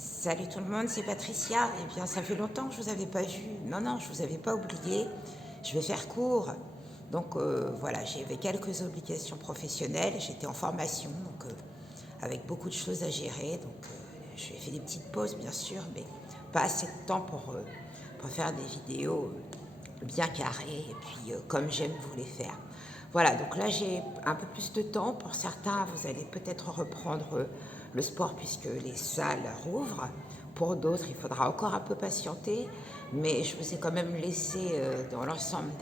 Salut tout le monde, c'est Patricia. Eh bien, ça fait longtemps que je vous avais pas vu. Non, non, je vous avais pas oublié. Je vais faire court. Donc voilà, j'avais quelques obligations professionnelles. J'étais en formation, donc avec beaucoup de choses à gérer. Donc j'ai fait des petites pauses, bien sûr, mais pas assez de temps pour faire des vidéos bien carrées et puis comme j'aime vous les faire. Voilà, donc là j'ai un peu plus de temps. Pour certains, vous allez peut-être reprendre le sport puisque les salles rouvrent. Pour d'autres, il faudra encore un peu patienter, mais je vous ai quand même laissé dans l'ensemble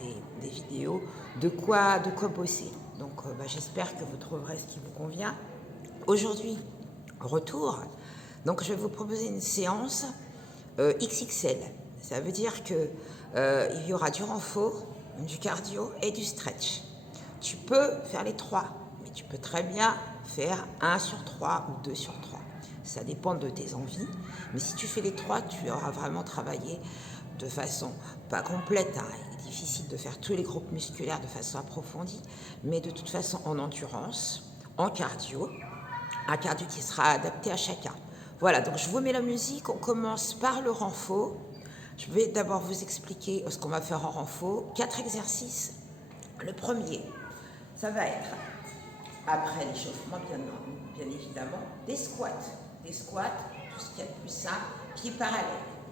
des vidéos de quoi bosser. Donc j'espère que vous trouverez ce qui vous convient. Aujourd'hui, retour. Donc je vais vous proposer une séance XXL. Ça veut dire que il y aura du renfort, du cardio et du stretch. Tu peux faire les trois, mais tu peux très bien faire 1 sur 3 ou 2 sur 3. Ça dépend de tes envies. Mais si tu fais les trois, tu auras vraiment travaillé de façon pas complète. Hein. Il est difficile de faire tous les groupes musculaires de façon approfondie, mais de toute façon en endurance, en cardio, un cardio qui sera adapté à chacun. Voilà, donc je vous mets la musique. On commence par le renfort. Je vais d'abord vous expliquer ce qu'on va faire en renfort. 4 exercices. Le premier, ça va être, après l'échauffement, bien évidemment, des squats. Des squats, tout ce qu'il y a de plus simple, pieds parallèles.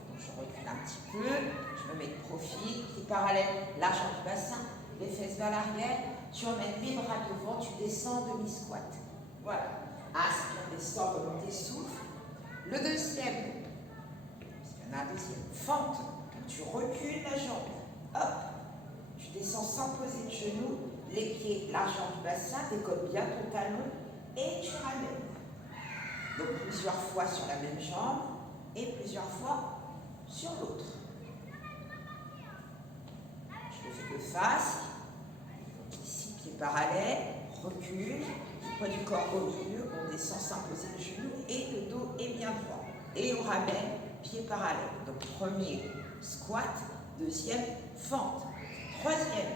Donc je recule un petit peu, je me mets de profil, pieds parallèles, largeur du bassin, les fesses vers l'arrière, tu emmènes les bras devant, tu descends demi-squat. Voilà. Inspire, descends, remonte tes souffles. Le deuxième, parce qu'il y en a un deuxième, fente. Donc tu recules la jambe. Hop. Tu descends sans poser de genoux, les pieds largeur du bassin, décolle bien ton talon et tu ramènes. Donc plusieurs fois sur la même jambe et plusieurs fois sur l'autre. Je le fais de face. Ici, pied parallèle, recule, poids du corps au milieu, on descend sans poser le genou et le dos est bien droit. Et on ramène, pied parallèle. Donc premier, squat, deuxième, fente. Troisième,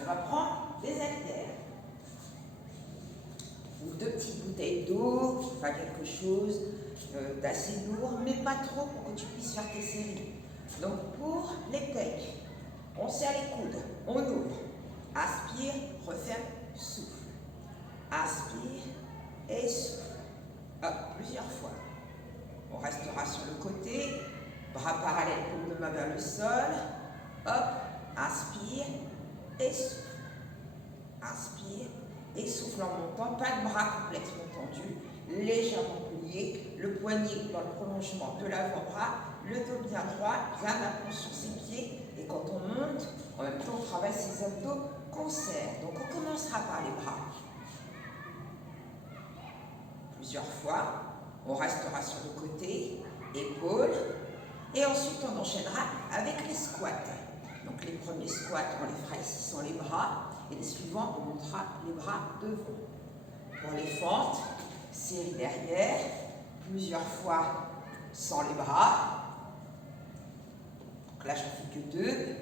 on va prendre des haltères. Ou 2 petites bouteilles d'eau, enfin quelque chose d'assez lourd, mais pas trop pour que tu puisses faire tes séries. Donc pour les pecs, on serre les coudes, on ouvre, aspire, referme, souffle. Aspire et souffle. Hop, plusieurs fois. On restera sur le côté, bras parallèles, paume de main vers le sol. Hop, inspire et souffle. Inspire et souffle en montant, pas de bras complètement tendus, légèrement plié, le poignet dans le prolongement de l'avant-bras, le dos bien droit, bien appuyé sur ses pieds. Et quand on monte, en même temps on travaille ses abdos qu'on serre. Donc on commencera par les bras. Plusieurs fois, on restera sur le côté, épaules, et ensuite on enchaînera avec les squats. Donc les premiers squats, on les fera ici sans les bras, et les suivants, on montera les bras devant. Pour les fentes, série derrière, plusieurs fois sans les bras. Donc là, j'en fais que 2,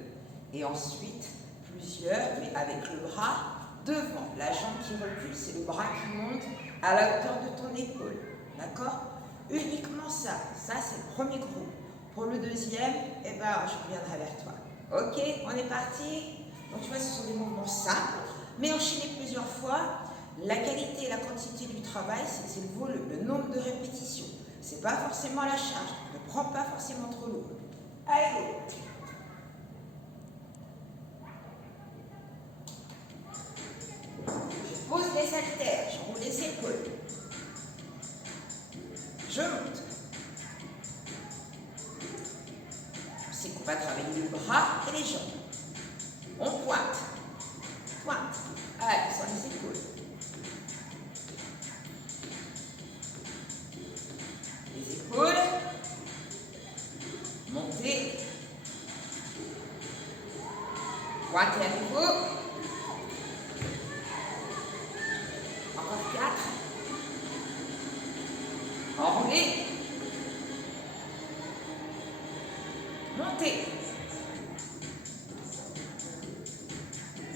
et ensuite plusieurs, mais avec le bras devant. La jambe qui recule, c'est le bras qui monte à la hauteur de ton épaule. D'accord? Uniquement ça. Ça, c'est le premier groupe. Pour le deuxième, eh ben, je reviendrai vers toi. Ok, on est parti. Donc tu vois, ce sont des mouvements simples, mais enchaînés plusieurs fois. La qualité et la quantité du travail, c'est le volume, le nombre de répétitions. C'est pas forcément la charge. Ne prends pas forcément trop lourd. Allez, go. Je pose les haltères, je roule les épaules. Je monte. C'est qu'on va travailler les bras et les jambes. On pointe. Pointe. Allez, sur les épaules. Les épaules. Montez. Pointez à nouveau. Encore 4. Enroulez. Montez.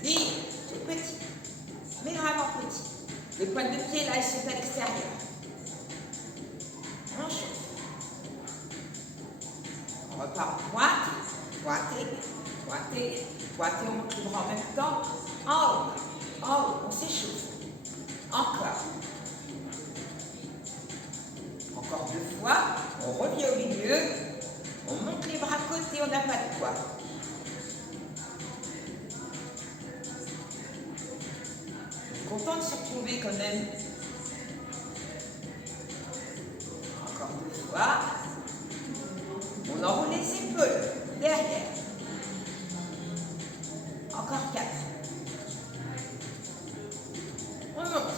10, tout petit, mais vraiment petit. Les pointes de pied, là, elles sont à l'extérieur. On chauffe. repart pointe, pointer, pointer, pointer, on monte les bras en même temps. En haut, on s'échauffe. Encore. Encore 2 fois, on revient au milieu, on monte les bras côté, on n'a pas de poids. Content de se retrouver quand même. Encore 2 fois. On enroule les épaules derrière. Encore 4. On monte.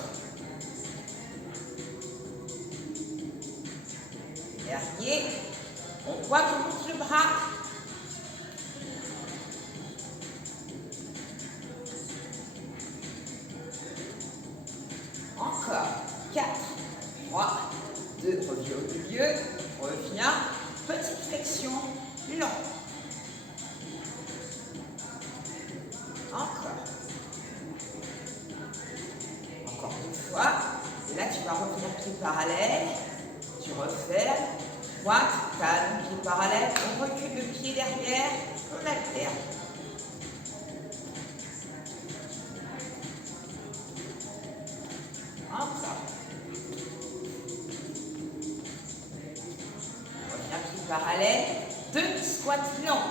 Dernier. On pointe, on monte le bras. Encore 4, 3, 2, reviens au milieu, reviens, petite flexion, long. Encore 2 fois, et là tu vas revenir pied parallèle, tu refermes, pointe, talon, pied parallèle, on recule le pied derrière, on alterne. Encore. Reviens pied parallèle, demi-squat long.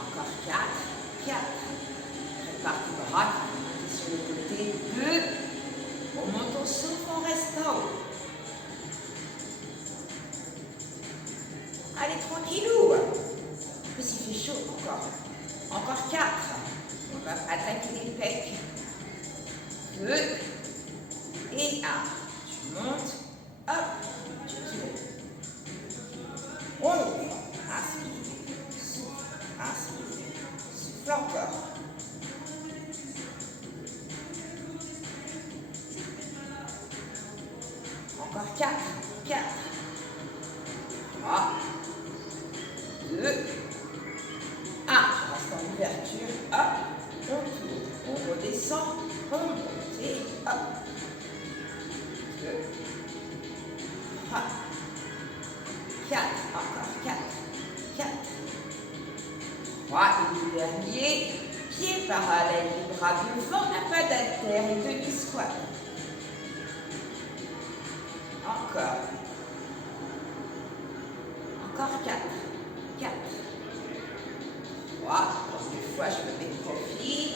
Encore 4, 4. Prépare tes bras qui vont monter sur le côté. 2. On monte au souffle, on reste en haut. Allez, tranquillou. Mais il fait chaud encore. Encore 4. On va attaquer les pecs. 2. Et 1. Tu montes. Hop. Tu tournes. On ouvre. Inspire. Souffle. Inspire. Souffle encore. Encore 4. 4. 3. 2. 1. Je reste en ouverture. Hop. On tourne. On redescend. On monte. Et hop. 2. 3. 4. Encore 4. 4. 3. Et le dernier. Pied parallèle. Les bras devant. On n'a pas d'haltère. Et demi-squat. Encore. Encore 4. 4. 3. Encore 2 fois, je me mets de profil.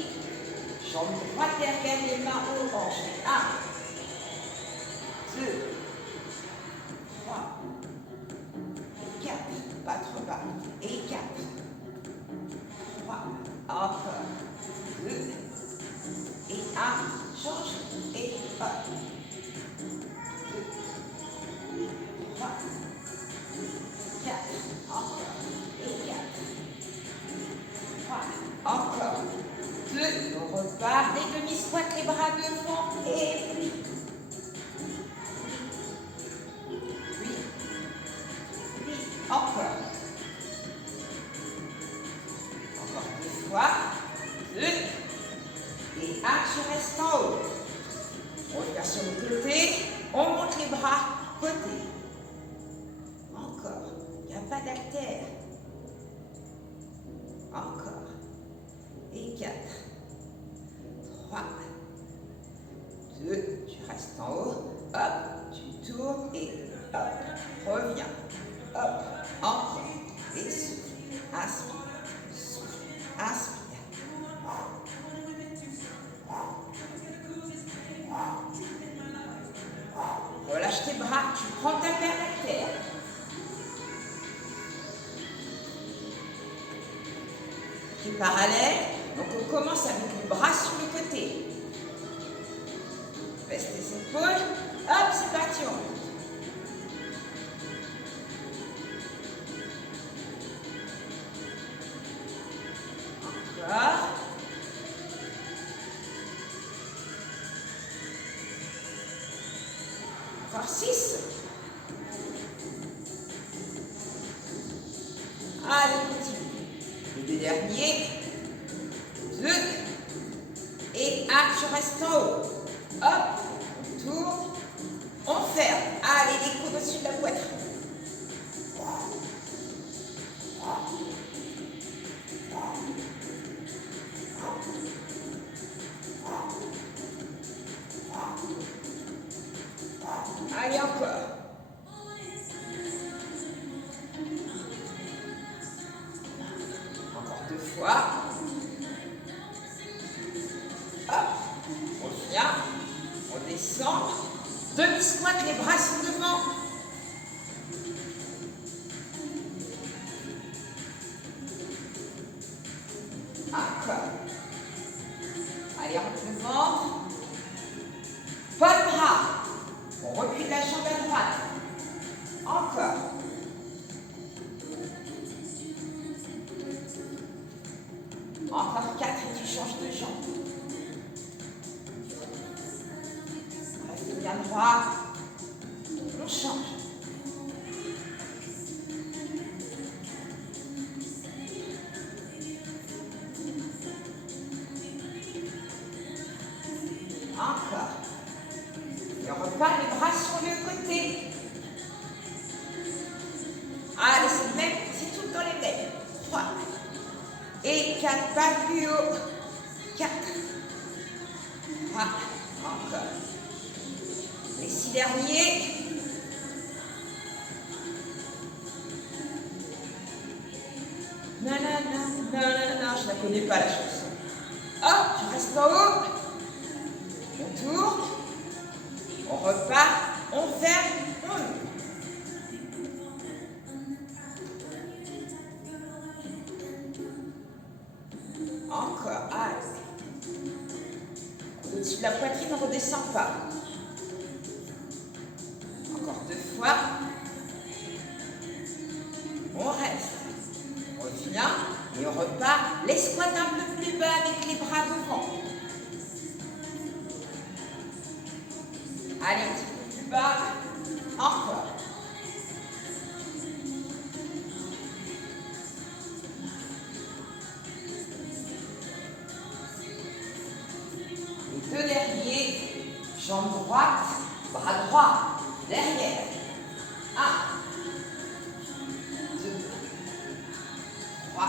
Jambe droite derrière les mains aux hanches. 1. 2. 3. 4. Pas trop bas. Et 4. 3. Encore. 2. Et 1. Change. Et hop. 3, 4, encore, et 4, 3, encore, 2, on repart, des demi-squats, les bras devant, et puis, encore 2 fois, 2, et 1, tu restes en haut, on revient sur le côté, on monte les bras, côté. Encore. Il n'y a pas d'haltère. Encore. Et 4. 3. 2. Tu restes en haut. Hop. Tu tournes et hop. Reviens. Hop. Encore. Et souffle. Inspire. Souffle. Inspire. Relâche tes bras. Tu prends ta paire à terre. Pied parallèle, donc on commence avec le bras sur le côté. Baisse tes épaules, hop, c'est parti, on monte. Encore. Encore 6. Allez, continue. Les 2 derniers. 2. Et 1, tu restes en haut. Hop, on tourne. On ferme. Allez, les coudes au-dessus de la poitrine. Allez, encore. Encore 2 fois. Hop. On vient. On descend. Demi-squat, les bras sont devant. Encore. Allez, on le ventre. Pas de bras. On recule la jambe à droite. Encore. Encore 4 et tu changes de jambe. Reste bien droit. On change. Encore. Et on repart les bras sur le côté. Allez, c'est le même, c'est tout dans les mêmes. 3. Et 4, pas plus haut. 4. 3. Encore. Les 6 derniers. Non, non, non, non, non, non, je la connais pas la chanson. Hop, je reste en haut. On tourne. On repart. On ferme. On ouvre. Encore. Allez. Au-dessus de la poitrine, on ne redescend pas. Encore 2 fois. On reste. On revient et on repart. Les squats un peu plus bas avec les bras devant. Allez, un petit peu plus bas. Encore. Les 2 derniers. Jambe droite, bras droit, derrière. 1, 2, 3.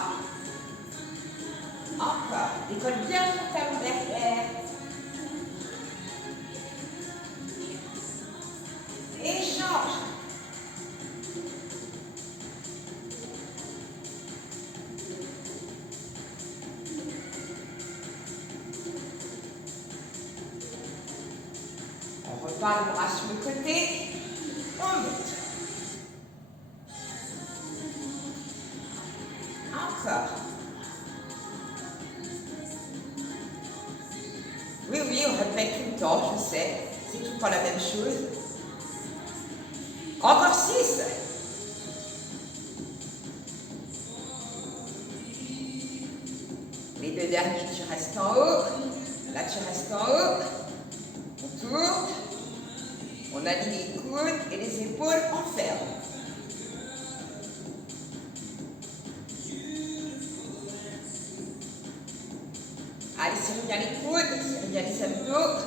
Encore. Décolle bien ton talon derrière. Et change. On repart le bras sur le côté. On monte. Encore. Oui, oui, on répète tout le temps, je sais. C'est tout le temps la même chose. Encore 6. Les 2 derniers, tu restes en haut. Là, tu restes en haut. On tourne. On aligne les coudes et les épaules, on ferme. Allez, serrez bien les coudes, serrez bien les abdos.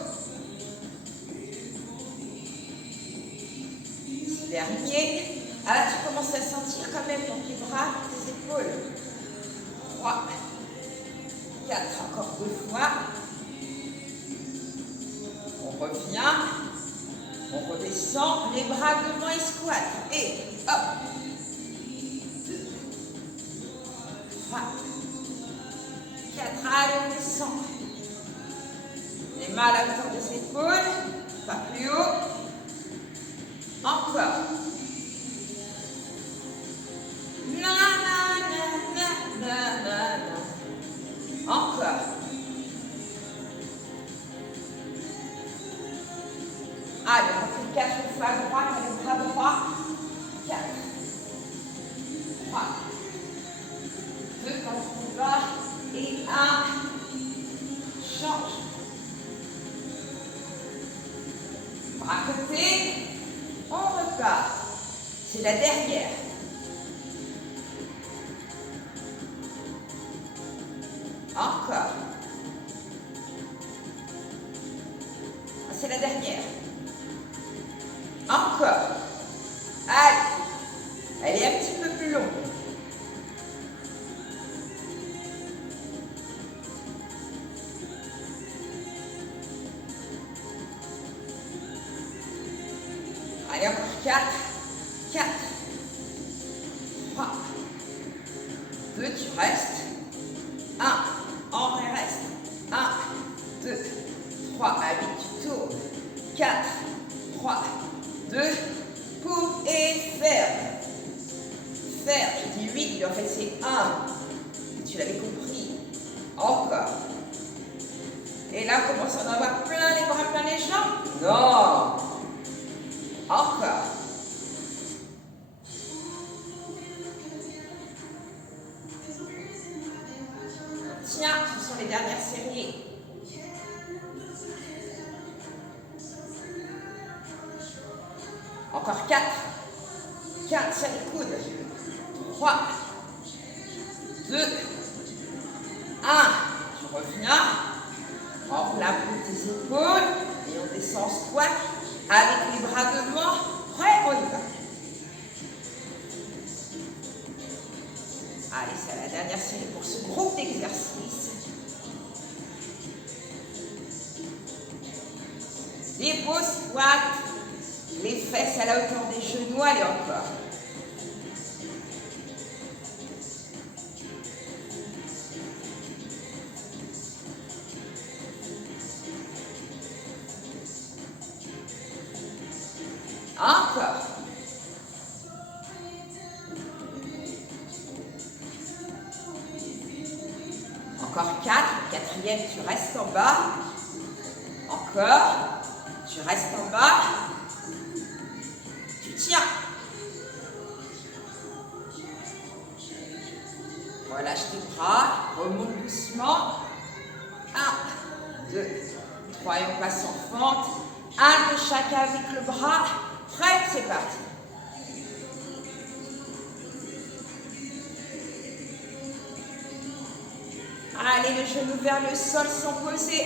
6 derniers. Ah là, tu commences à sentir quand même dans tes bras, tes épaules. 3, 4, encore 2 fois. On revient. On redescend, les bras devant et squat. Et hop. 2, 3, 4. Allez, on descend. Les mains à la hauteur des épaules. Pas plus haut. Encore. Non, non, non, non, non, non, non. Encore. Allez, on fait 4 fois à droite, avec bras droit. 4, 3, 2 quand on va, et 1. Change. Bras côté, on repart. C'est la dernière. Encore. C'est la dernière. Encore. Allez. Elle est un petit peu plus longue. Allez, encore 4. 4. 3. 2, tu restes. 1. En vrai, reste. 1, 2, 3. Allez, tu tournes. 4, 3, 2. Pour et ferme. Ferme. Je dis 8, mais en fait c'est 1. Tu l'avais compris. Encore. Et là, commence à en avoir plein les bras, plein les jambes. Non. Encore. Tiens, ce sont les dernières séries. Encore 4. 4, c'est le coude. 3, 2, 1. Tu reviens. On relâche tes épaules et on descend en squat avec les bras devant. Prêt, on y va. Allez, c'est la dernière série pour ce groupe d'exercices. Dépose squat. Les fesses à la hauteur des genoux, allez encore. Encore. Encore 4. Quatrième, tu restes en bas. Encore. Tu restes en bas. Tu tiens. Relâche tes bras. Remonte doucement. 1, 2, 3 et on passe en fente. Un de chacun avec le bras. Prêt, c'est parti. Allez, le genou vers le sol sans poser.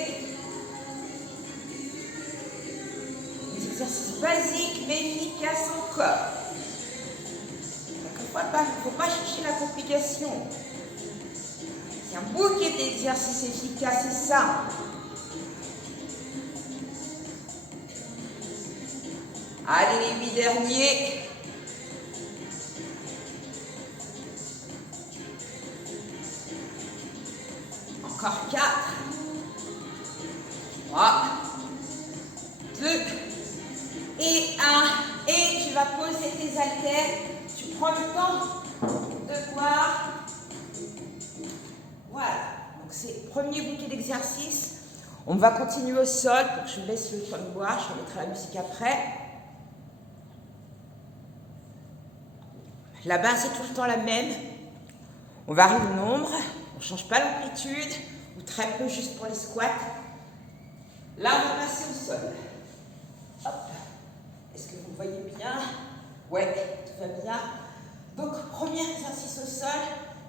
Des exercices basiques mais efficaces encore. Il ne faut pas chercher la complication. C'est un bouquet d'exercices efficaces et simples. Allez, les 8 derniers. Encore 4. 3. 2. Et 1. Et tu vas poser tes haltères. Tu prends le temps de voir. Voilà. Donc, c'est le premier bouquet d'exercices. On va continuer au sol. Donc, je vous laisse le temps de voir. Je remettrai la musique après. La base est tout le temps la même. On varie le nombre, on ne change pas l'amplitude, ou très peu juste pour les squats. Là, on va passer au sol. Hop. Est-ce que vous me voyez bien? Ouais, tout va bien. Donc, premier exercice au sol,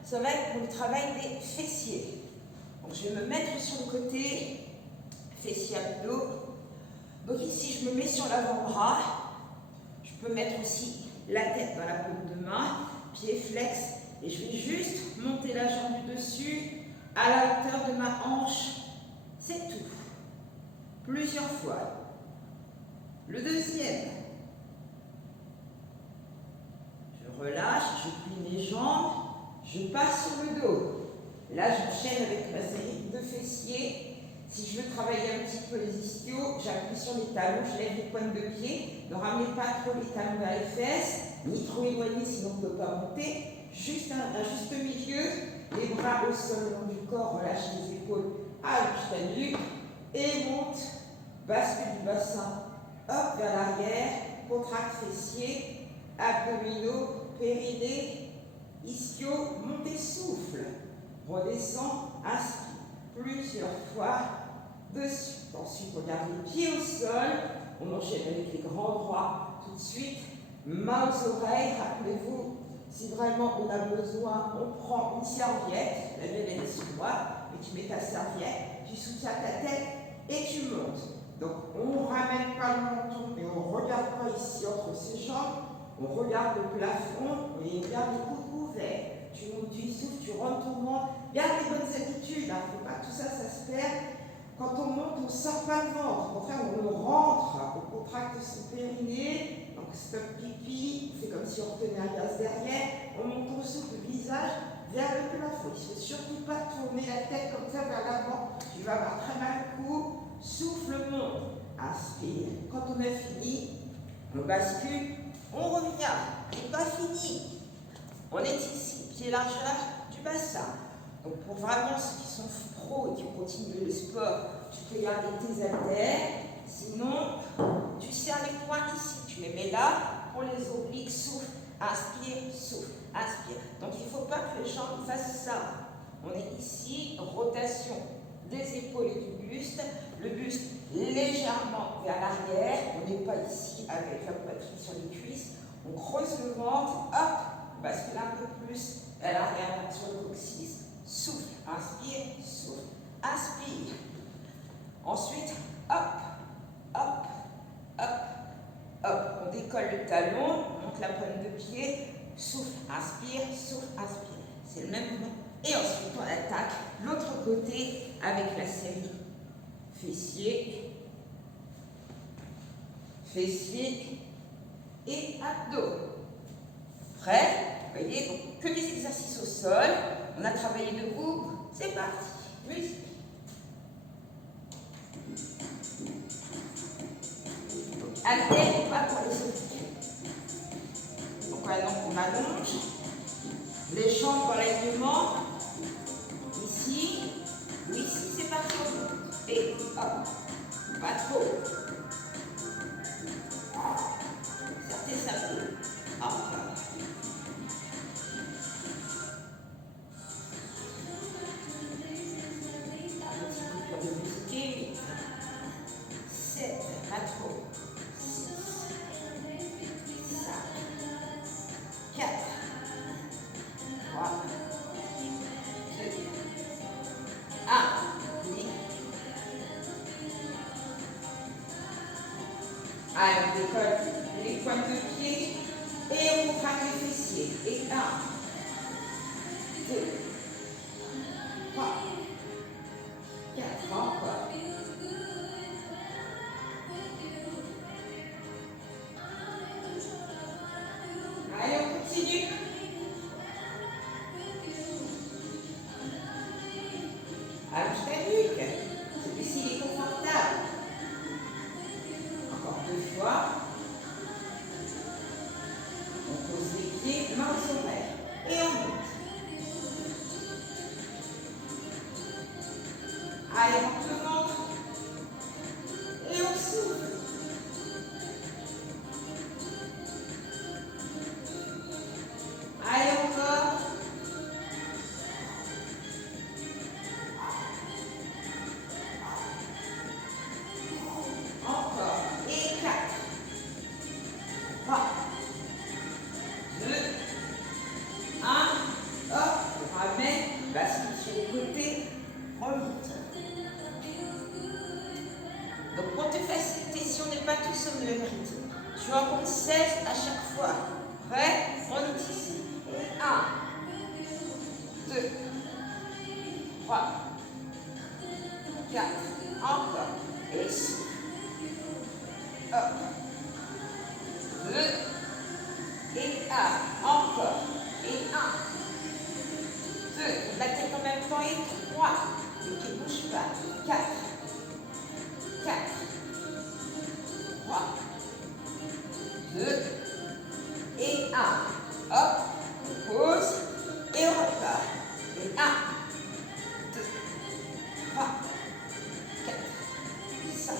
ça va être pour le travail des fessiers. Donc, je vais me mettre sur le côté, fessiers abdos. Donc ici, je me mets sur l'avant-bras. Je peux mettre aussi la tête dans la paume de main, pied flex, et je vais juste monter la jambe du dessus à la hauteur de ma hanche. C'est tout. Plusieurs fois. Le deuxième. Je relâche, je plie mes jambes, je passe sur le dos. Là, j'enchaîne avec ma série de fessiers. Si je veux travailler un petit peu les ischios, j'appuie sur les talons, je lève les pointes de pied. Ne ramenez pas trop les talons vers les fesses, ni trop éloignés sinon on ne peut pas monter. Juste un juste milieu, les bras au sol le long du corps, relâche les épaules, allonge ta nuque et monte. Bascule du bassin, hop, vers l'arrière, contracte fessiers, abdominaux, périnée, ischio, montez souffle. Redescend, inspire plusieurs fois dessus. Ensuite, on garde les pieds au sol, on enchaîne avec les grands bras tout de suite, mains aux oreilles, rappelez-vous, si vraiment on a besoin, on prend une serviette, la mienne est sur moi, et tu mets ta serviette, tu soutiens ta tête et tu montes. Donc on ne ramène pas le menton et on ne regarde pas ici entre ses jambes. On regarde le plafond et on garde le coude ouvert. Tu montes du souffle, tu rentres ton ventre. Garde les bonnes habitudes. Il ne faut pas que tout ça, ça se perde. Quand on monte, on ne sort pas le ventre. Au contraire, on le rentre. On contracte son périnée. Donc stop pipi. On fait comme si on retenait un gaz derrière. On monte ton souffle, le visage vers le plafond. Il ne faut surtout pas tourner la tête comme ça vers l'avant. Tu vas avoir très mal au cou. Souffle, monte. Inspire. Quand on a fini, on bascule. On revient. On n'est pas fini. On est ici, pied largeur du bassin. Donc pour vraiment ceux qui sont pros et qui ont continué le sport, tu peux garder tes haltères. Sinon, tu serres les poings ici. Tu les mets là. Pour les obliques, souffle. Inspire, souffle. Inspire. Donc il ne faut pas que les jambes fassent ça. On est ici, rotation des épaules et du buste. Le buste légèrement vers l'arrière. On n'est pas ici avec la poitrine sur les cuisses. On creuse le ventre. Hop, on bascule un peu plus à l'arrière sur le coccyx. Souffle, inspire, souffle, inspire. Ensuite, hop, hop, hop, hop. On décolle le talon, on monte la pointe de pied. Souffle, inspire, inspire. C'est le même mouvement. Et ensuite, on attaque l'autre côté avec la série fessier, fessier et abdos. Prêt? Vous voyez, donc que des exercices au sol. On a travaillé debout. C'est parti. Musique. Haltères, pas pour les obliques. Donc on allonge. Les jambes en alignement. Ici. Ou ici, c'est parti. Et hop. Pas trop. Certains s'appuient. Hop. Allez, on décolle les pointes de pied et on contracte les fessiers. Et 1, 2, 3, 4, encore. Allez, on continue. Allonge ta nuque. Celui-ci il est confortable. Encore 2 fois. On pose les pieds, mains aux oreilles. Et on monte. Allez, on le ventre. Et on souffle. Allez, encore. Encore. Et 4. 3. 2. 1. Hop. On ramène. Bascule sur le côté. Remonte. Donc pour te faciliter, si on n'est pas tous au même rythme, tu en comptes 16 à chaque fois. Prêt? On est ici. 1, 2, 3, 4. Encore. Et souffle. Hop. 2. Et 1. Encore. Et 1. 2. La tête en même temps et 3. Et qui ne bouge pas. 4. 4. 3. 2. Et 1. Hop. On pose. Et on repart. Et 1. 2. 3. 4. 5.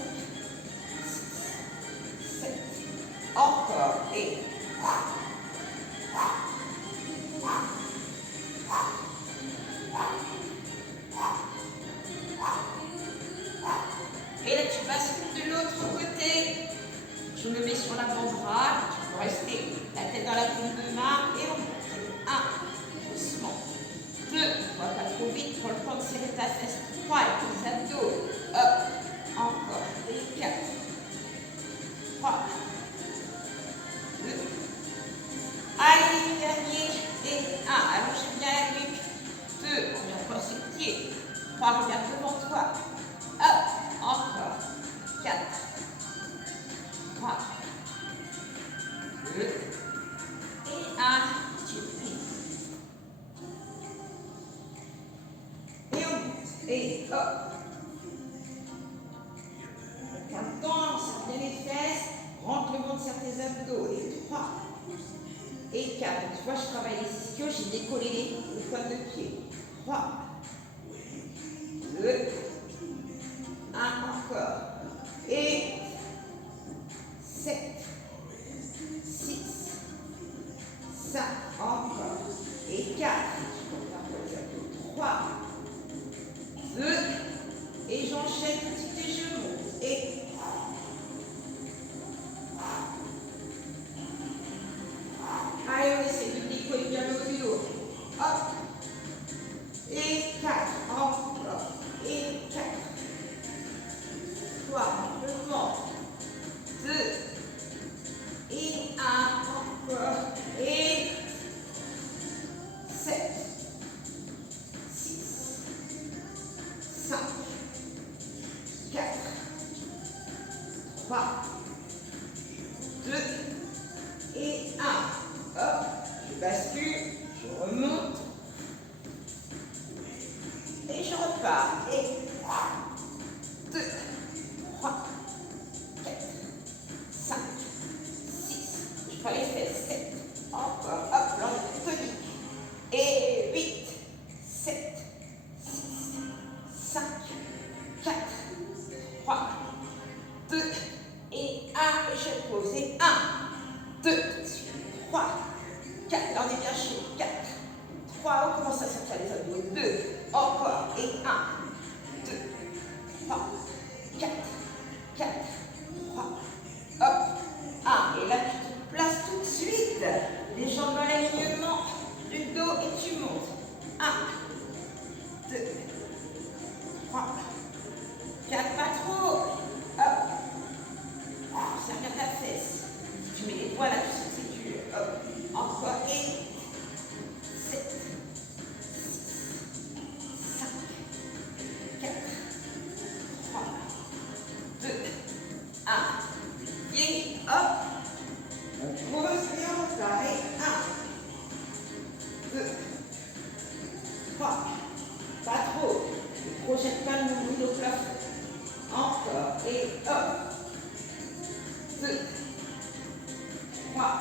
6. 7. Encore. Et 3. Et là, tu bascules de l'autre côté. Tu le mets sur l'avant-bras. Tu peux rester la tête dans la paume de main. Et on monte. 1. Doucement. 2. On va pas trop vite. Prends le temps de serrer ta fesse. 3. Avec tes abdos. Hop. Encore. Et 4, 3, 2. Allez, dernier, et 1. Allongez bien la nuque. 2, on vient croiser le pied. 3, regarde devant toi. Hop, encore. 4, 3, 2, et 1. Tu pries. Et on monte. Et hop. Calme-toi, serre bien les fesses. Rentre le ventre, serre tes abdos. Et 3. Et 4. Donc, tu vois, je travaille les ischios, j'ai décollé les pointes de pied. 3, 2, 1, encore. Et 7, 6, 5, encore. Et 4. 3, 2, et j'enchaîne petit et je monte. Et allez, on essaie de décoller bien le haut du dos. Hop. Et 4. Encore. Et 4. 3. Le ventre. 2. Et 1. Encore. Et 7. 6. 5. 4. 3. 2. Et 1. Hop, je bascule, je remonte. Et je repars. Et 3, 2, 3, 4, 5, 6. Je prends les fesses. 7. Encore. Hop, l'angle tonique. Et 8, 7, 6, 5, 4, 3, 2, et 1. Et je pose. Et 1, 2, 3, 4. Là, on est bien chaud. 4, 3. On commence à sortir les abdos. 2. Encore. Et 1, 2, 3, 4, 4, 3. Hop. 1. Et là, tu te places tout de suite. Les jambes dans l'alignement du dos et tu montes. 1, 2, 3, 4. Pas trop. Hop. Serre bien ta fesse. Tu mets les doigts là, tu sais que c'est dur. Hop. Encore. Et 7, 6, 5, 4, 3, 2, 1. Et hop. On pose et on repart. Et 1, 2, 3. Pas trop. Ne projette pas le nombril au plafond. Encore. Et hop. 2, 3.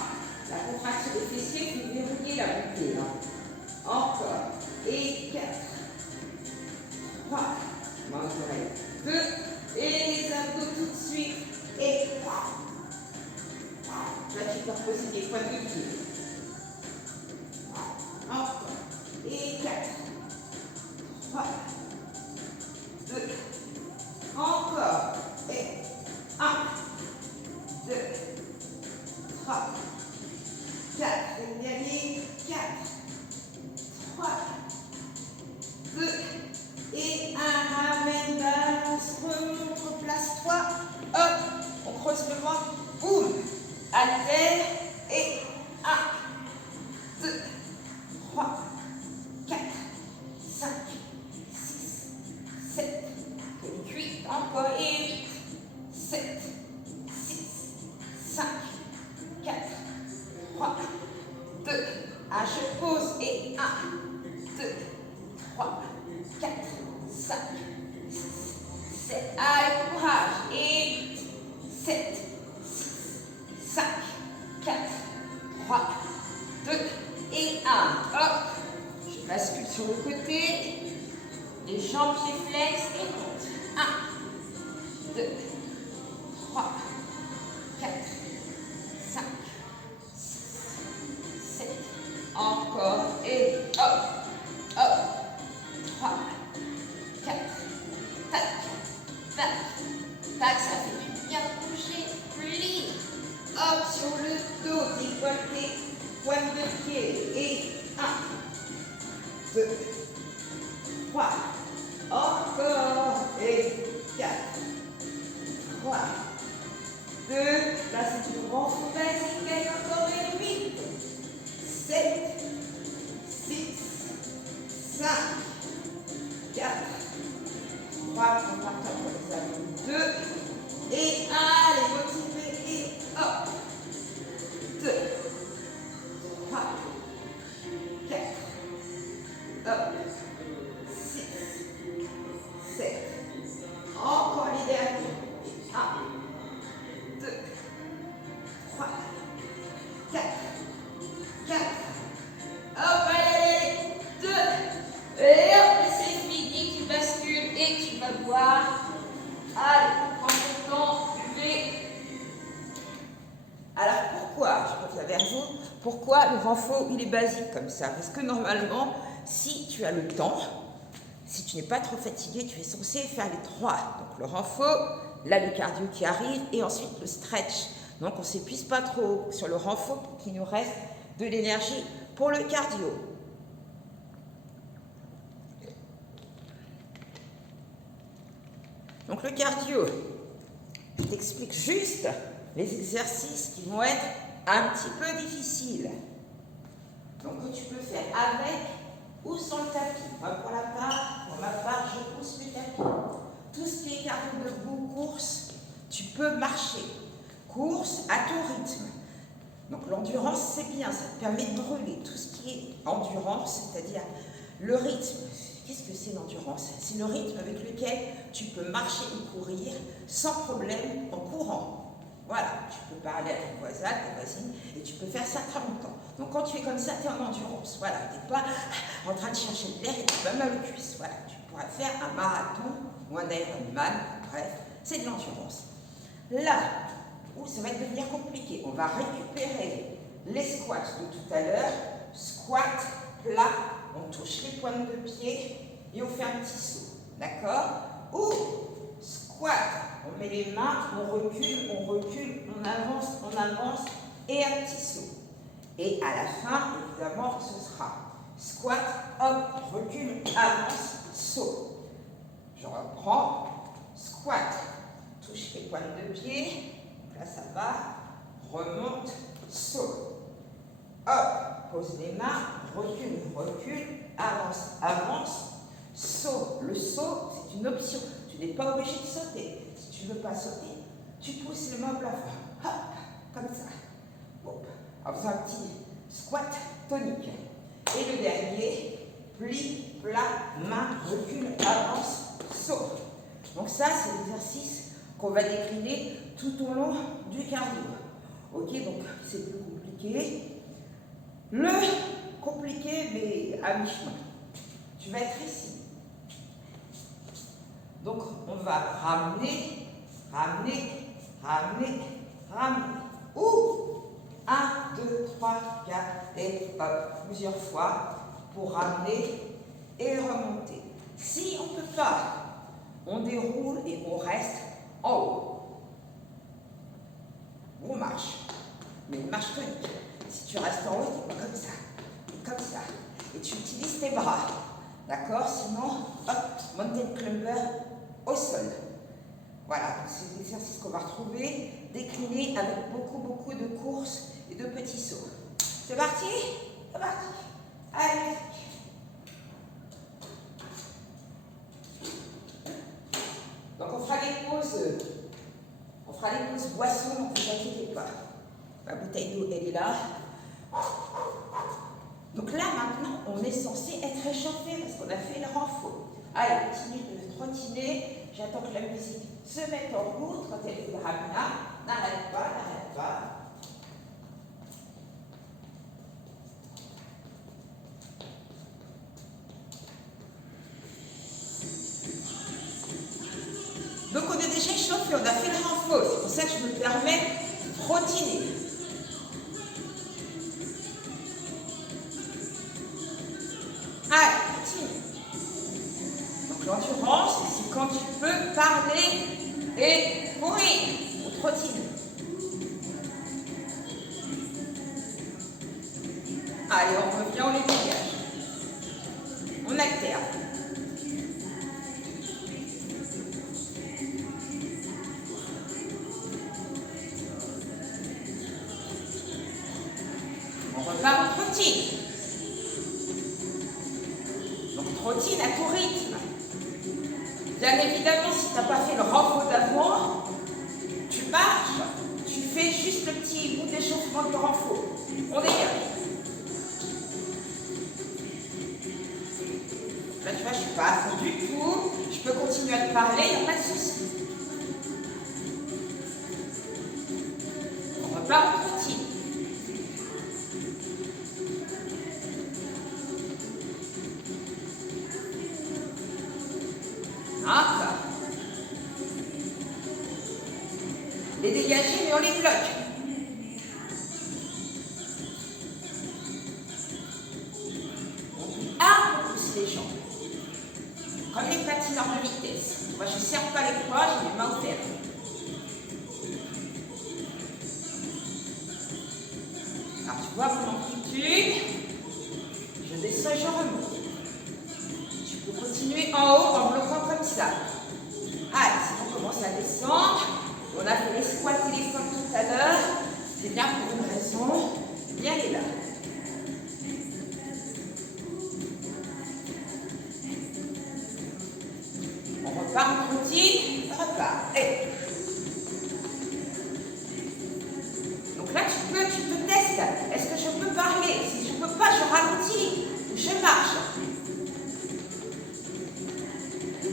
La contraction des fessiers, vous verrouillez la bouteille. Encore. Et 4, 3. Manque l'oreille. 2. Et les abdos tout de suite. Et 3. Là, tu peux reposer tes pointes de pied. Encore. Et 4, 3, 2. Encore. Et 1, 2, 3, 4. Et le dernier. 4, 3, 2. Et 1. Ramène, balance, remonte, replace-toi. Hop. On creuse le ventre. Boum. Haltère. Et 1, 2, 3, 4, 5, 6, 7. 8. Encore. Et 8, 7, 6, 5, 4, 3, 2. Je pose. Et 1, 2, 3, 4, 5, 6, 7. Allez, courage. Et 8, 7, 6, 5, 4, 3, 2, et 1. Hop. Je bascule sur le côté. Les jambes, pieds flex et monte. 1, 2, 3, 4, 5, 6, 7. Encore. Et hop. Hop. 3, 4. Tac. Tac. Tac. Ça fait du bien bouger. Plie. Hop. Sur le dos. Décolleté. Pointe de pied. Et 1, 2, 3. Encore. Et 4, 3, 2, là c'est du renfort basique, allez encore 8, 7, 6, 5, 4, 3, on part pour les amis, 2, et allez, motivez, et hop, 2, 3, 4, hop, 6, 7, encore les derniers, 1, 2, 3, 4, 4, hop, allez, 2, et hop, c'est fini, tu bascules et tu vas boire. Allez, prends ton temps, buvez. Alors pourquoi, je reviens vers vous, pourquoi le renfort il est basique comme ça? Parce que normalement, si tu as le temps, si tu n'es pas trop fatigué, tu es censé faire les 3. Donc le renfort, là le cardio qui arrive et ensuite le stretch. Donc on ne s'épuise pas trop sur le renfort pour qu'il nous reste de l'énergie pour le cardio. Donc le cardio, je t'explique juste les exercices qui vont être un petit peu difficiles. Donc que tu peux faire avec ou sans le tapis. Moi pour ma part, je pousse le tapis. Tout ce qui est cardio debout, course, tu peux marcher. Course à ton rythme. Donc l'endurance, c'est bien, ça te permet de brûler. Tout ce qui est endurance, c'est-à-dire le rythme. Qu'est-ce que c'est l'endurance? C'est le rythme avec lequel tu peux marcher ou courir sans problème en courant. Voilà, tu peux parler à ton voisin, ta voisine, et tu peux faire ça très longtemps. Donc quand tu es comme ça, tu es en endurance. Voilà, tu n'es pas en train de chercher de l'air et tu vas mal aux cuisses. Voilà, tu pourras faire un marathon ou un Ironman, bref, c'est de l'endurance. Là où ça va devenir compliqué, on va récupérer les squats de tout à l'heure, squat plat. On touche les pointes de pied et on fait un petit saut, d'accord? Ou squat, on met les mains, on recule, on avance et un petit saut. Et à la fin, évidemment, ce sera squat, hop, recule, avance, saut. Je reprends, squat, touche les pointes de pied, donc là ça va, remonte, saut. Hop, pose les mains, recule, avance, saut. Le saut, c'est une option. Tu n'es pas obligé de sauter. Si tu ne veux pas sauter, tu pousses les mains au plafond. Hop, comme ça. Bon, en faisant un petit squat tonique. Et le dernier, plie, plat, main, recule, avance, saut. Donc ça, c'est l'exercice qu'on va décliner tout au long du cardio. Ok, donc c'est plus compliqué. Le compliqué, mais à mi-chemin. Tu vas être ici. Donc, on va ramener. Ou 1, 2, 3, 4, et hop, plusieurs fois pour ramener et remonter. Si on ne peut pas, on déroule et on reste en haut. On marche, mais une marche tonique. Si tu restes en haut, tu vas comme ça. Et tu utilises tes bras, d'accord? Sinon, hop, mountain climber au sol. Voilà, c'est l'exercice qu'on va retrouver, décliné avec beaucoup de courses et de petits sauts. C'est parti? C'est parti. Allez. Donc on fera les pauses boissons, ne vous inquiétez pas. Ma bouteille d'eau, elle est là. Donc là, maintenant, on est censé être réchauffé parce qu'on a fait le renfort. Allez, continue de trottiner. J'attends que la musique se mette en route quand elle est ramena. N'arrête pas. Donc on est déjà échauffé, on a fait le renfort. C'est pour ça que je me permets de trottiner. Allez, continue. Donc l'endurance, c'est quand tu peux parler et courir ou trottiner. Allez, on revient, on les dégage. On alterne. trottine. Donc trottine à ton rythme. Bien évidemment, si tu n'as pas fait le renfort d'avant, tu marches, tu fais juste le petit bout d'échauffement du renfort. On est bien. Là, tu vois, je ne suis pas à fond du tout. Je peux continuer à te parler, il n'y a pas de souci. On repart en trottine. Encore. Les dégager, mais on les bloque. On pousse les jambes. Comme les patineurs de vitesse. Moi, je ne serre pas les poids, j'ai les mains ouvertes. Alors, tu vois mon amplitude. Je descends et je remonte. Tu peux continuer en haut en bloquant comme ça. Allez, si on commence à descendre, on a fait les squats et les femmes tout à l'heure. C'est bien pour une raison. Bien les là. On repart en trottine, on repart. Et donc là, tu te testes. Est-ce que je peux parler? Si je ne peux pas, je ralentis ou je marche.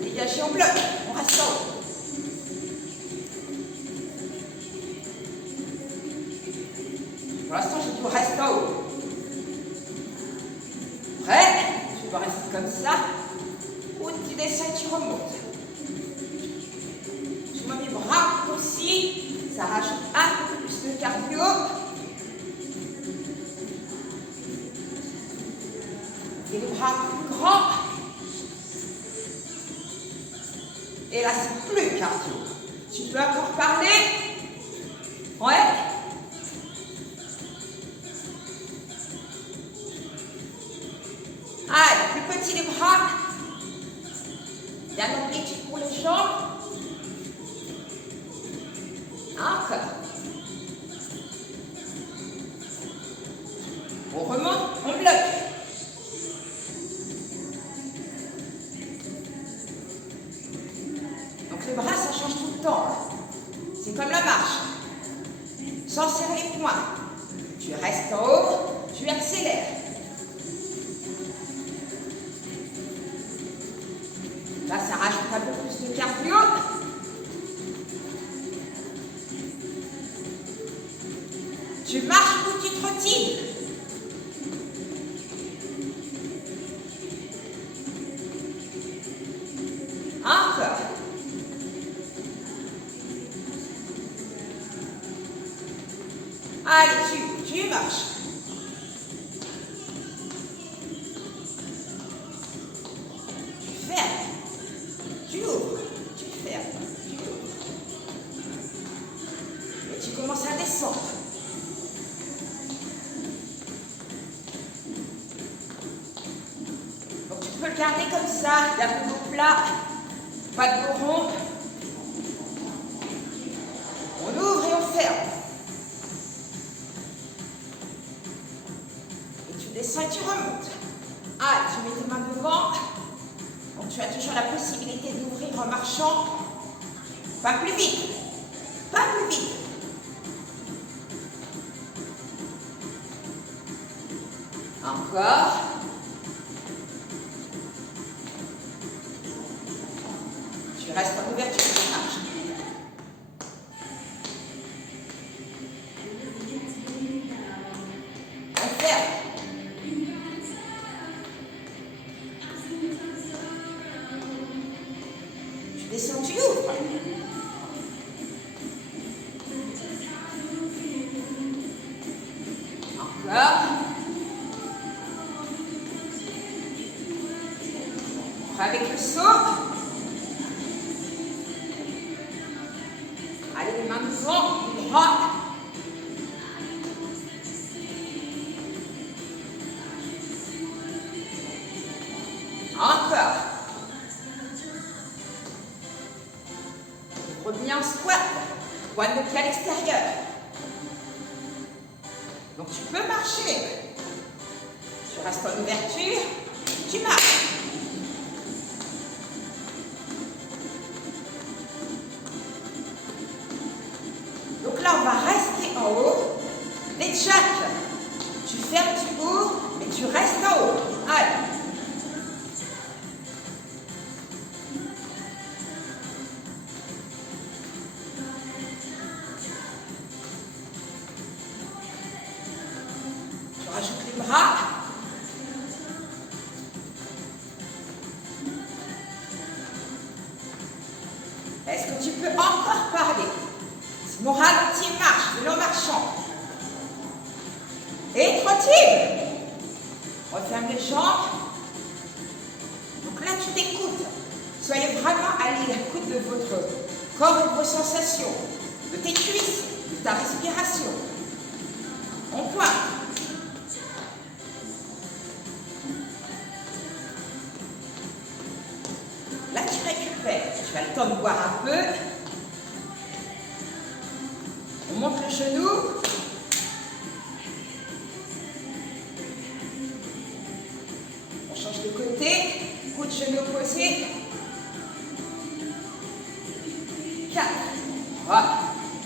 Dégagez en bloc, on reste en haut. Pour l'instant, je dis reste en haut. Prêt? Tu peux rester comme ça. Ou tu descends et tu remontes. Je mets mes bras aussi. Ça rajoute un peu plus de cardio. Et les bras plus grands. Et là, c'est plus cardio. Tu peux encore parler? Ouais. Allez, plus petit les bras. Bien l'amplitude pour les jambes. Encore. On remonte, on bloque. Donc les bras, ça change tout le temps. C'est comme la marche. Sans serrer les poings. Tu restes en haut, tu accélères. Là, ça rajoute un peu plus de cardio. Tu marches ou tu trottines. Encore. Allez, tu marches. Tu fermes. Tu ouvres. Tu fermes. Tu ouvres. Et tu commences à descendre. Donc tu peux le garder comme ça, la peau plat, pas de dos rond. On ouvre et on ferme. Et tu descends et tu remontes. Ah, tu mets tes mains devant. Donc tu as toujours la possibilité d'ouvrir en marchant. Pas plus vite. Pas plus vite. Encore. Tu restes en ouverture de marche. On ferme. Tu descends, tu ouvres. Encore. Avec le saut. Allez, les mains devant, les bras. Encore. Reviens en squat. Pointe de pied à l'extérieur. Donc tu peux marcher. Tu restes en ouverture, tu marches. Donc là, on va rester en haut. Les jacks, tu fermes, tu ouvres, mais tu restes en haut. Allez. Tu rajoutes les bras. Est-ce que tu peux encore parler? Si mon ralenti marche, vélo marchant. Et trottine. Referme les jambes. Donc là, tu t'écoutes. Soyez vraiment à l'écoute de votre corps et de vos sensations, de tes cuisses, de ta respiration. On pointe. Là, tu récupères. Tu as le temps de boire un peu. On monte le genou. On change de côté. Coup de genou posé. 4. 3.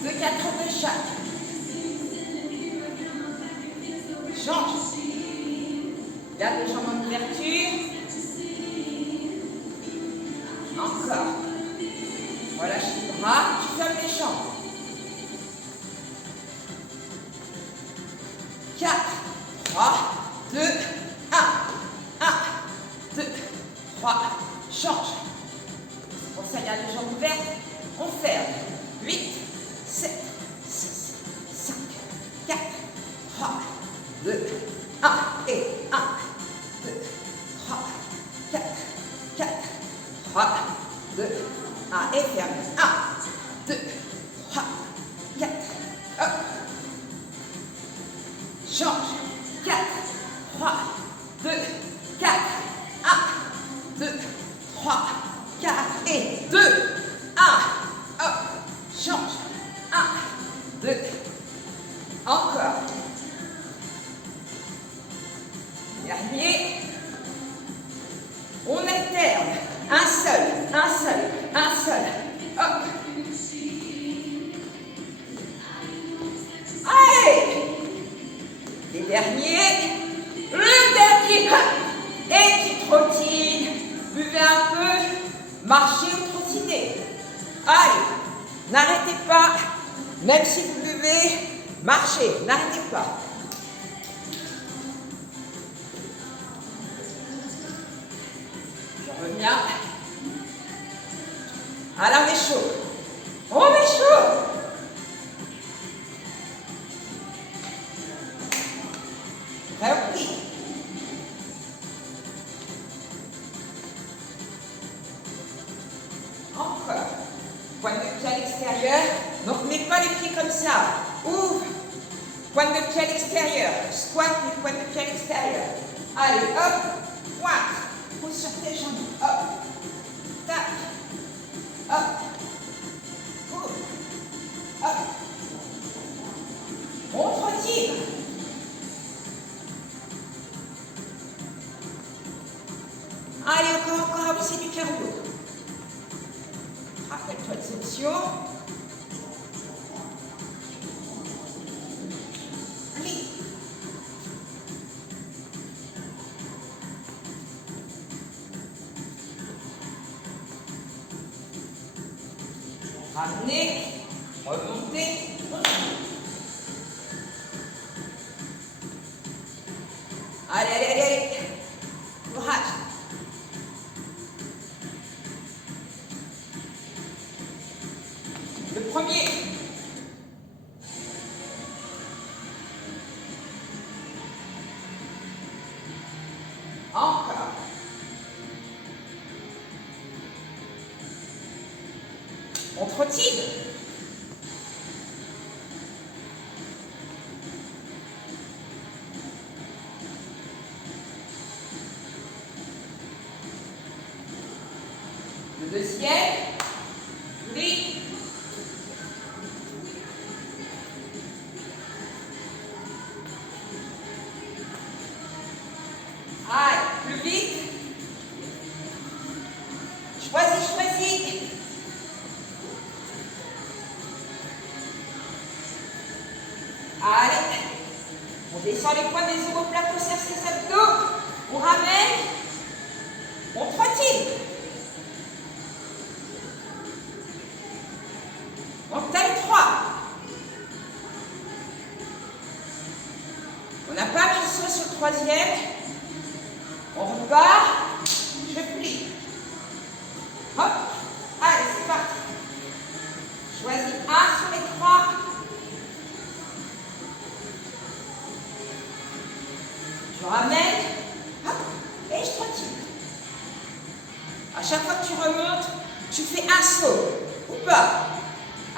2, 4 de chaque. Change. Garde les jambes en ouverture. Encore. Relâche les bras. Tu fermes les jambes. 4, 3, 2, 1. 1, 2, 3. Change. C'est pour ça, garde les jambes ouvertes. On ferme. 8, 7, 6, 5, 4, 3, 2, 1. Et 1, 2, 3, 4, 4, 3, 2, 1. Et ferme. 1, 2, 3, 4. Hop. Change. 4, 3, 2, 4, 1, 2, 3, 4 et 2, 1. Hop. Change. 1, 2. Encore. Dernier. On alterne. Un seul, un seul, un seul. Hop. Allez. Les derniers. Le dernier. Et tu trottines. Buvez un peu. Marchez ou trottinez. Allez. N'arrêtez pas. Même si vous buvez, marchez. N'arrêtez pas. Je reviens. Alors, on est chaud. On est chaud. Repris. Encore. Pointe de pied à l'extérieur. Donc, mets pas les pieds comme ça. Ouvre. Pointe de pied à l'extérieur. Squat, mais pointe de pied à l'extérieur. Allez, hop. Pointe. Pousse sur tes jambes. Hop. Tac. Hop. Ouvre. Hop. On trottine. Allez, encore, c'est du cardio. Rappelle-toi de cette option. Plie. Ramenez, remontez. Allez, allez, allez, allez. Courage. Le premier. Encore. On trottine. Le deuxième. Oui. Allez. On descend les points des omoplates, on serre ses abdos. On ramène. On trottine. On taille 3. On n'a pas mis le saut sur le troisième. On repart. Je plie. Hop. Allez, c'est parti. Choisis un sur les 3. Je ramène. Hop. Et je trottine. À chaque fois que tu remontes, tu fais un saut. Ou pas.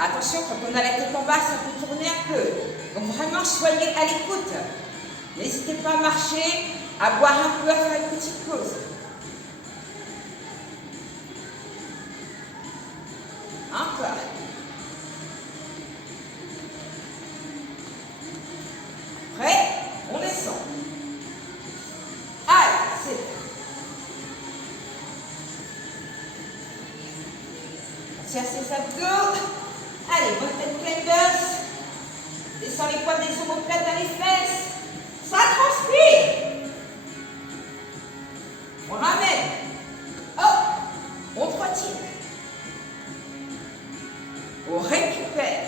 Attention, quand on a la tête en bas, ça peut tourner un peu. Donc vraiment, soyez à l'écoute. N'hésitez pas à marcher, à boire un peu, à faire une petite pause. Encore. Prêt? On descend. Allez, c'est bon. On serre ses abdos. Allez, mountain climbers. Descends les poids des omoplates dans les fesses. Ça transpire. On ramène. Hop. On trottine. On récupère.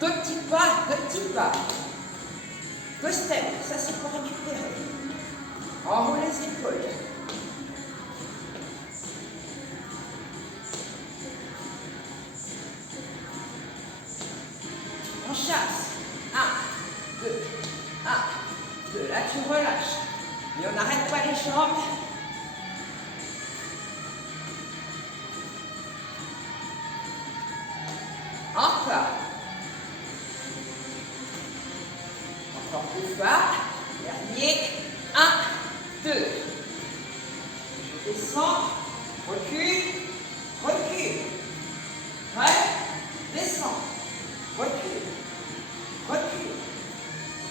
2 petits pas, 2 petits pas. 2 steps. Ça, c'est pour récupérer. Enroule les épaules. On chasse. 1, 2, 1, 2. Là, tu relâches. Mais on n'arrête pas les jambes. Encore. Encore plus bas. Dernier. 1, 2. Je descends. Recule. Recule. Ouais. Descends. Recule. Recule.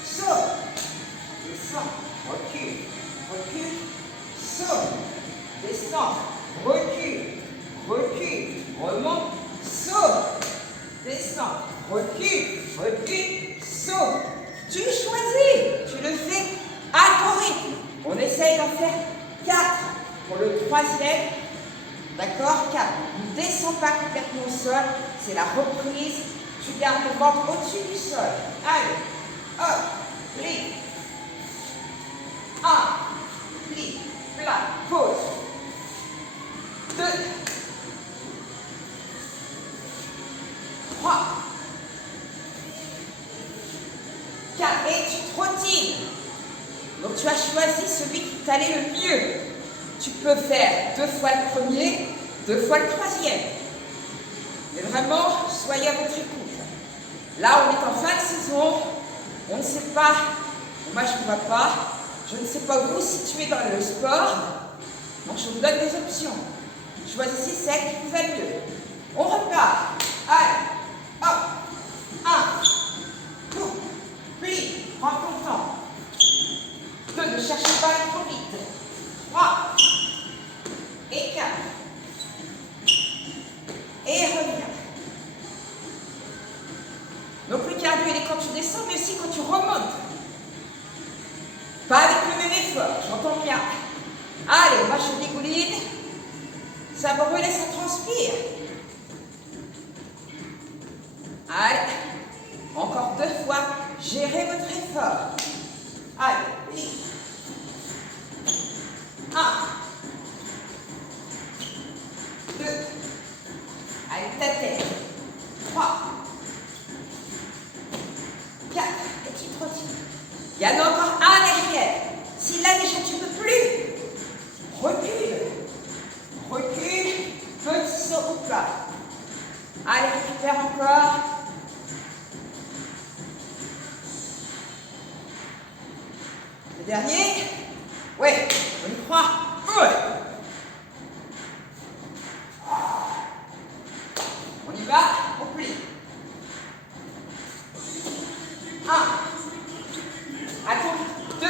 Saute. Descends. Recule. Recule. Saute. Descends. Recule. Recule. Remonte. Saute. Descends. Recule. Recule. Saute. Tu choisis. Tu le fais à ton rythme. On essaye d'en faire 4 pour le troisième. D'accord? 4. Ne descends pas complètement au sol. C'est la reprise. Tu gardes le ventre au-dessus du sol. Allez. Hop. Plie. 1. Plie. Plat. Pause. 2. 3. 4. Et tu trottines. Donc tu as choisi celui qui t'allait le mieux. Tu peux faire 2 fois le premier, 2 fois le troisième. Mais vraiment, soyez à votre écoute. Là, on est en fin de saison. On ne sait pas, moi je ne vois pas, je ne sais pas où vous situez dans le sport. Donc je vous donne des options. Choisissez celle qui vous va le mieux. On repart. Allez. Hop. 1. Tout. Plie. Prends ton temps. 2. Ne cherchez pas à aller trop vite. 3. Et 4. Et reviens. Donc le cardio, il est quand tu descends, mais aussi quand tu remontes. Pas avec le même effort, j'entends bien. Allez, moi je dégouline. Ça brûle et ça transpire. Allez. Encore 2 fois. Gérez votre effort. Allez, plie. 1. 2. Avec ta tête. 3. 4. Et tu trottines. Il y en a encore un derrière. Si là déjà tu ne peux plus, recule. Recule. Petit saut au plat. Allez, récupère encore. Le dernier. Ouais, on y croit. Ouais. On y va, on plie. 1. Attends. 2.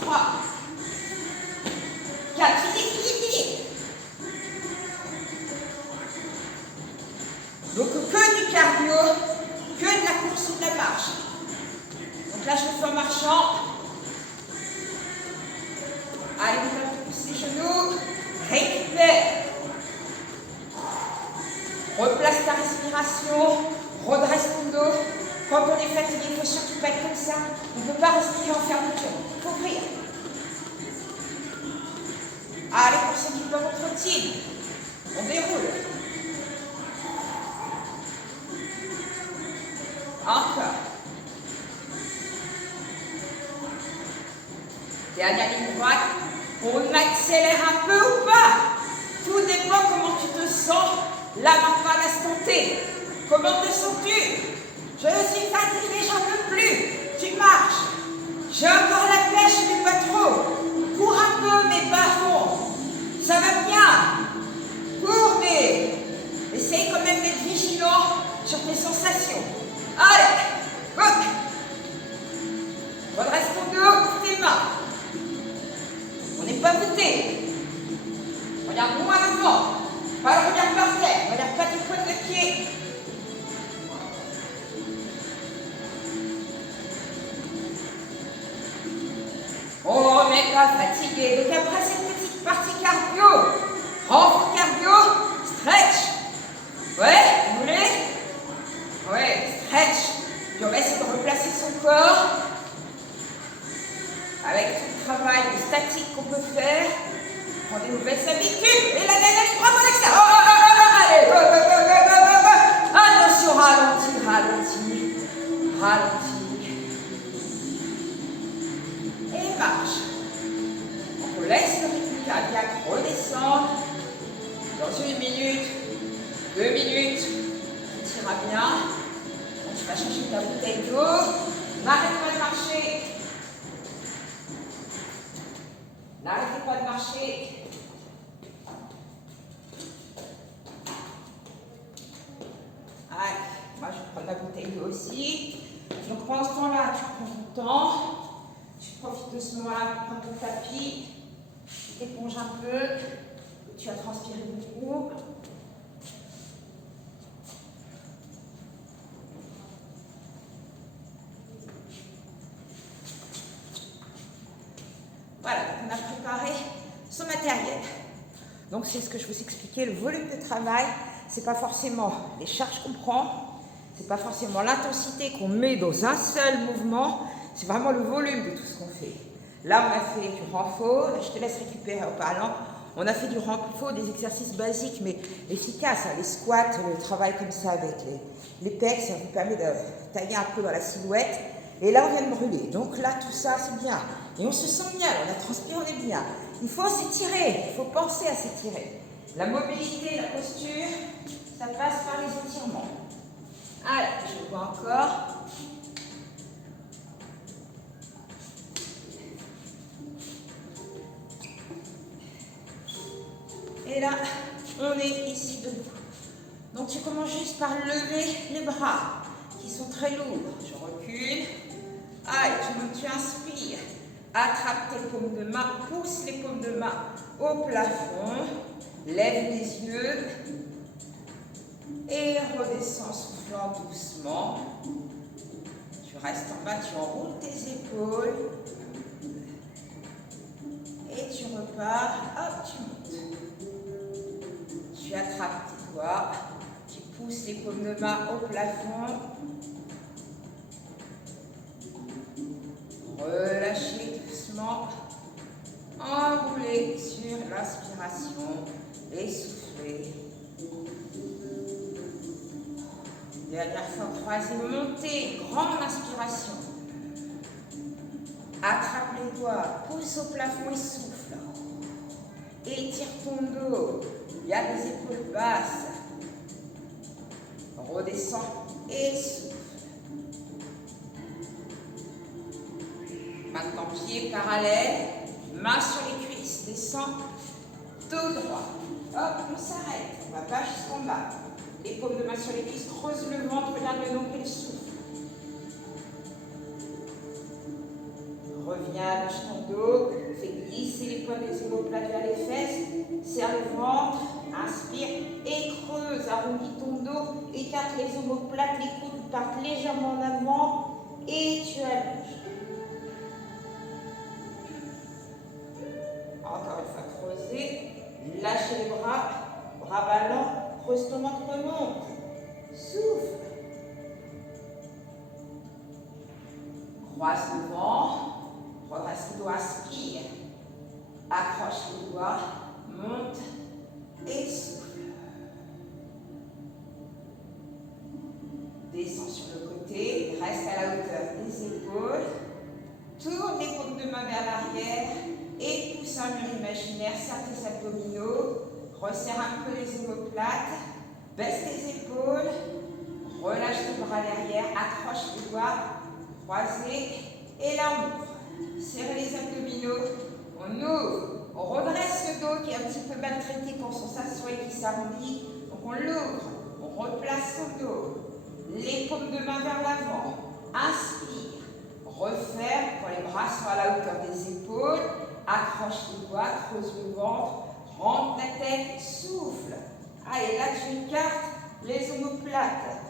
3. 4. Fini. Donc que du cardio, que de la poursuite de la marche. Donc là, je le fais en marchant. Allez, on pousse les genoux. Récupère. Replace ta respiration. Redresse ton dos. Quand on est fatigué, il ne faut surtout pas être comme ça. On ne peut pas respirer en fermeture. Il faut ouvrir. Allez, pour ceux qui peuvent, on trottine. On déroule. Encore. Dernière ligne droite. On accélère un peu ou pas. Tout dépend comment tu te sens là maintenant à l'instant T. Comment te sens-tu? Je suis fatiguée, j'en peux plus. Tu marches. J'ai encore la pêche, mais pas trop. Cours un peu, mais pas à fond. Ça va bien. Cours, mais essaye quand même d'être vigilant sur tes sensations. Allez, good. Redresse ton dos, ouvre tes mains. On n'est pas voûté. Regarde loin devant. Pas le regard par terre. Regarde pas tes pointes de pied. On n'est pas fatigué. Donc après cette petite partie cardio, renfort cardio, stretch. Ouais, vous voulez? Ouais, stretch. Puis on va essayer de replacer son corps avec tout le travail statique qu'on peut faire. Prends des nouvelles habitudes. Et la dernière ligne droite, on accélère. Allez, attention, ralentis, ralentis, ralentis. Et marche. On laisse le rythme cardiaque redescendre. Dans 1 minute, 2 minutes, tout ira bien. Donc, tu vas chercher ta bouteille d'eau. N'arrête pas de marcher. N'arrêtez pas de marcher. Allez, moi je prends la bouteille d'eau aussi. Donc pendant ce temps-là, tu prends ton temps. Tu profites de ce moment-là pour prendre ton tapis. Tu t'éponges un peu. Tu as transpiré beaucoup. Voilà, on a préparé son matériel. Donc c'est ce que je vous expliquais, le volume de travail, c'est pas forcément les charges qu'on prend, c'est pas forcément l'intensité qu'on met dans un seul mouvement, c'est vraiment le volume de tout ce qu'on fait. Là, on a fait du renfort, là, je te laisse récupérer en parlant. On a fait du renfort, des exercices basiques mais efficaces, hein, les squats, le travail comme ça avec les pecs, ça vous permet de tailler un peu dans la silhouette. Et là, on vient de brûler. Donc là, tout ça, c'est bien. Et on se sent bien, on a transpiré, on est bien. Il faut s'étirer, il faut penser à s'étirer. La mobilité, la posture, ça passe par les étirements. Allez, je le vois encore. Et là, on est ici debout. Donc tu commences juste par lever les bras, qui sont très lourds. Je recule. Allez, tu inspires. Attrape tes paumes de main, pousse les paumes de main au plafond. Lève les yeux. Et redescends, soufflant doucement. Tu restes en bas, tu enroules tes épaules. Et tu repars. Hop, tu montes. Tu attrapes tes doigts. Tu pousses les paumes de main au plafond. Relâchez doucement. Enroulez sur l'inspiration. Et soufflez. Dernière fois, croisez, montez, grande inspiration. Attrape les doigts, pousse au plafond et souffle. Étire ton dos, garde les épaules basses. Redescends et souffle. Maintenant, pieds parallèles, main sur les cuisses, descends, dos droit. Hop, on s'arrête, on ne va pas jusqu'en bas. Les paumes de main sur les cuisses, creuse le ventre, regarde le nombril, souffle. Reviens, lâche ton dos, fais glisser les poings des omoplates vers les fesses, serre le ventre, inspire et creuse, arrondis ton dos, écarte les omoplates, les coudes partent légèrement en avant et tu allonges. Encore une fois, creuser, lâchez les bras, bras ballants, creuse ton ventre, remonte. Souffle. Croise devant, redresse les doigts, inspire. Accroche les doigts, monte et souffle. Descends sur le côté, reste à la hauteur des épaules. Tourne les paumes de main vers l'arrière et pousse un mur imaginaire, serre tes abdominaux, resserre un peu les omoplates, baisse les épaules, relâche tes bras derrière, accroche les doigts, croisés et là on ouvre. Serrez les abdominaux, on ouvre, on redresse le dos qui est un petit peu maltraité quand on s'assoit et qui s'arrondit, donc on l'ouvre, on replace son dos, les paumes de main vers l'avant, inspire. Referme quand les bras sont à la hauteur des épaules. Accroche les doigts, creuse le ventre, rentre la tête, souffle. Allez, là tu écartes les omoplates.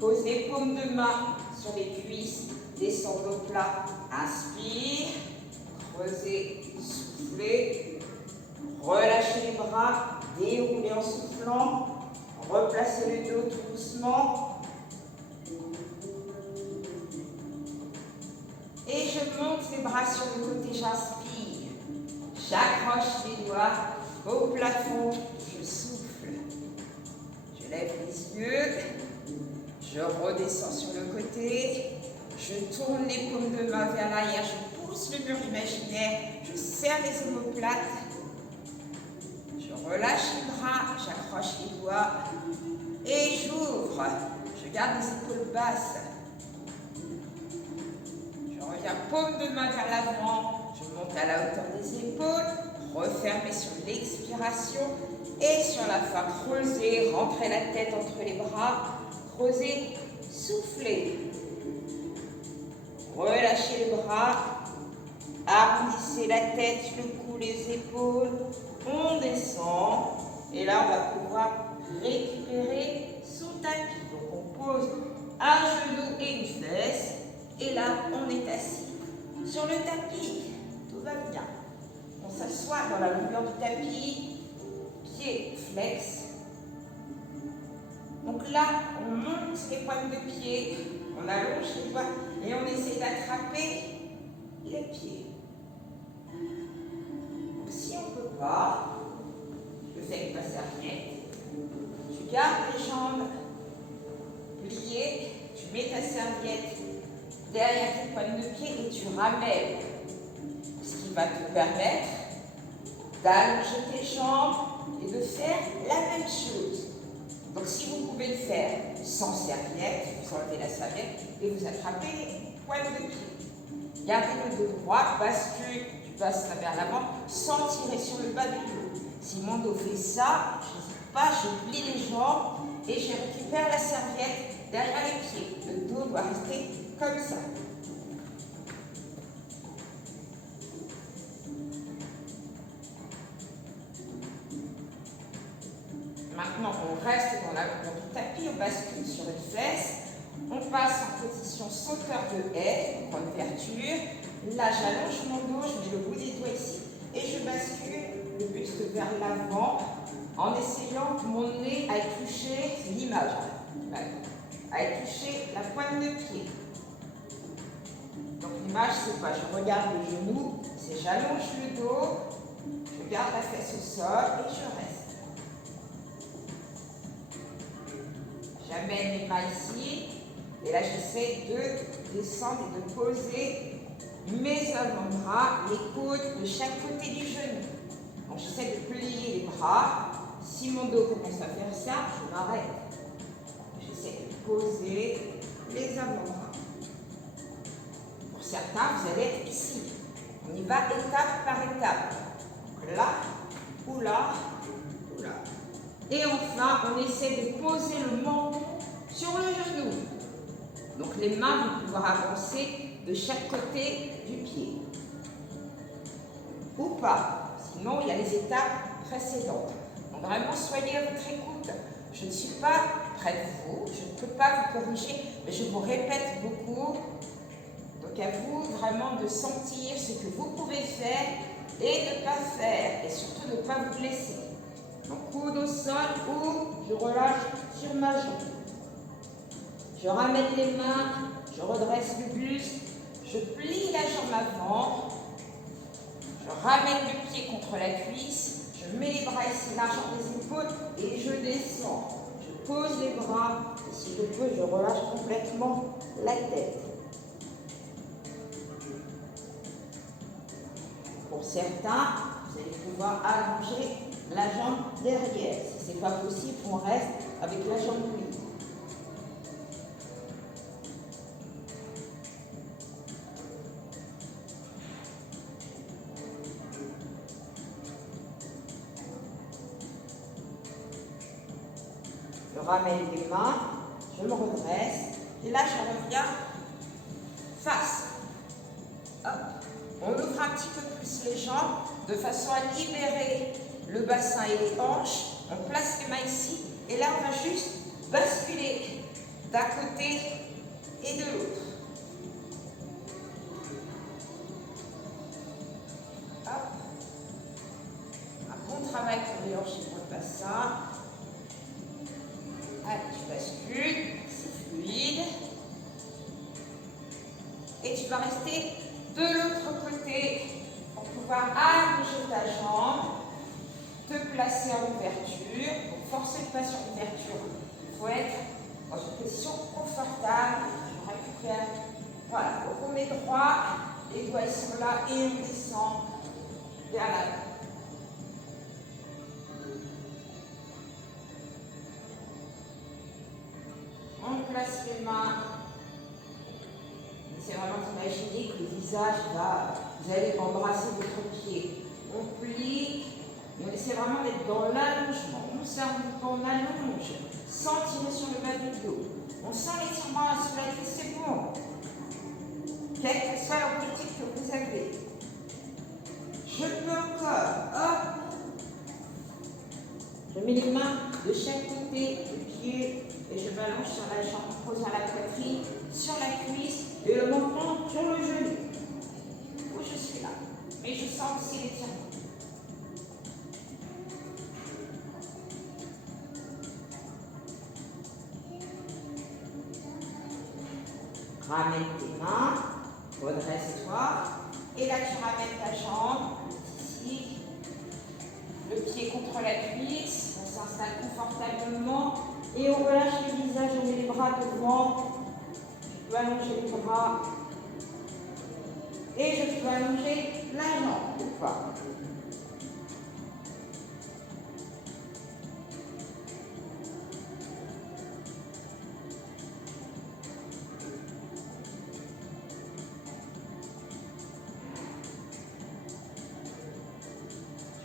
Pose les paumes de main sur les cuisses, descends au plat. Inspire, creusez, soufflez. Relâchez les bras, déroulez en soufflant. Replacez le dos tout doucement. Et je monte les bras sur le côté, j'inspire. J'accroche les doigts au plafond, je souffle. Je lève les yeux, je redescends sur le côté, je tourne les paumes de main vers l'arrière, je pousse le mur imaginaire, je serre les omoplates, je relâche les bras, j'accroche les doigts et j'ouvre. Je garde les épaules basses. Paume de main vers l'avant, je monte à la hauteur des épaules, refermez sur l'expiration et sur la fin, creusez, rentrez la tête entre les bras, creusez, soufflez. Relâchez les bras, arrondissez la tête, le cou, les épaules, on descend et là on va pouvoir récupérer son tapis. Donc on pose un genou et une fesse. Et là, on est assis sur le tapis. Tout va bien. On s'assoit dans la longueur du tapis, pieds flex. Donc là, on monte les pointes de pied, on allonge les doigts et on essaie d'attraper les pieds. Donc si on ne peut pas, je fais avec ma serviette. Tu gardes les jambes pliées, tu mets ta serviette derrière tes pointes de pied et tu ramènes. Ce qui va te permettre d'allonger tes jambes et de faire la même chose. Donc si vous pouvez le faire sans serviette, vous enlevez la serviette et vous attrapez les pointes de pied. Gardez le dos droit, bascule, tu passes ça vers l'avant sans tirer sur le bas du dos. Si mon dos fait ça, je n'hésite pas, je plie les jambes et je récupère la serviette derrière les pieds. Le dos doit rester comme ça. Maintenant, on reste dans la longueur du tapis, on bascule sur une fesse, on passe en position sauteur de haie, point d'ouverture. Là, j'allonge mon dos, je mets le bout des doigts ici et je bascule le buste vers l'avant en essayant que mon nez aille toucher l'image, aille toucher la pointe de pied. Donc l'image, c'est quoi? Je regarde le genou, c'est j'allonge le dos, je garde la fesse au sol et je reste. J'amène les mains ici et là j'essaie de descendre et de poser mes avant-bras, les coudes de chaque côté du genou. Donc j'essaie de plier les bras. Si mon dos commence à faire ça, je m'arrête. J'essaie de poser les avant-bras. Pour certains, vous allez être ici. On y va étape par étape. Donc là, ou là, ou là. Et enfin, on essaie de poser le menton sur le genou. Donc les mains vont pouvoir avancer de chaque côté du pied. Ou pas. Sinon, il y a les étapes précédentes. Donc vraiment, soyez à votre écoute. Je ne pas, près de vous, je ne peux pas vous corriger, mais je vous répète beaucoup. Donc à vous vraiment de sentir ce que vous pouvez faire et ne pas faire, et surtout ne pas vous blesser. Donc coude au sol ou je relâche sur ma jambe. Je ramène les mains, je redresse le buste, je plie la jambe avant, je ramène le pied contre la cuisse, je mets les bras ici largeur des épaules et je descends. Je pose les bras et si je peux, je relâche complètement la tête. Pour certains, vous allez pouvoir allonger la jambe derrière. Si ce n'est pas possible, on reste avec la jambe plie. Je ramène les mains, je me redresse et là je reviens face. Hop. On ouvre un petit peu plus les jambes de façon à libérer le bassin et les hanches. On place les mains ici et là on va juste basculer d'un côté et de l'autre. Hop. Un bon travail pour les hanches et pour le bassin. Allez, tu bascules, c'est fluide. Et tu vas rester de l'autre côté pour pouvoir allonger ta jambe, te placer en ouverture. Pour forcer le pas sur l'ouverture, il faut être dans une position confortable. Je récupère. Voilà, donc on met droit, les doigts ils sont là et on descend vers l'avant. On place les mains. C'est vraiment d'imaginer que le visage va, vous allez embrasser votre pied. On plie, on essaie vraiment d'être dans l'allongement. On allonge, sans tirer sur le bas du dos. On sent l'étirement sur la tête, c'est bon. Quel que soit l'objectif que vous avez. Je peux encore, hop. Je mets les mains de chaque côté du pied et je m'allonge sur la jambe, posant la poitrine sur la cuisse et le menton sur le genou. Où je suis là. Mais je sens aussi l'étirement. Ramène tes mains, redresse-toi et là tu ramènes ta jambe ici, le pied contre la cuisse, on s'installe confortablement et on relâche le visage, on met les bras devant. Je peux allonger les bras et je peux allonger la jambe ou pas.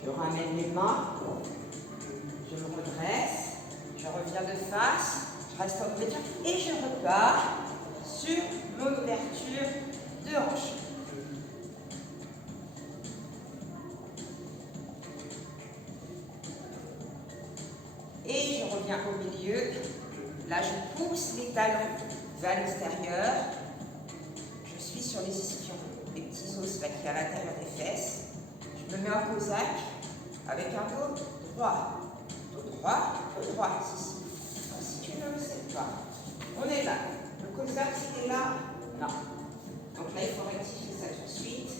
Je ramène les mains, je me redresse, je reviens de face, je reste en ouverture et je repars sur mon ouverture de hanche. Et je reviens au milieu. Là, je pousse les talons vers l'extérieur. Je suis sur les ischions, les petits os là qui sont à l'intérieur des fesses. Je me mets en cosaque avec un dos droit. Dos droit, dos droit, ici. Donc, si tu ne le sais pas, on est là. Le cosaque, c'était là. Non. Donc là, il faut rectifier ça tout de suite.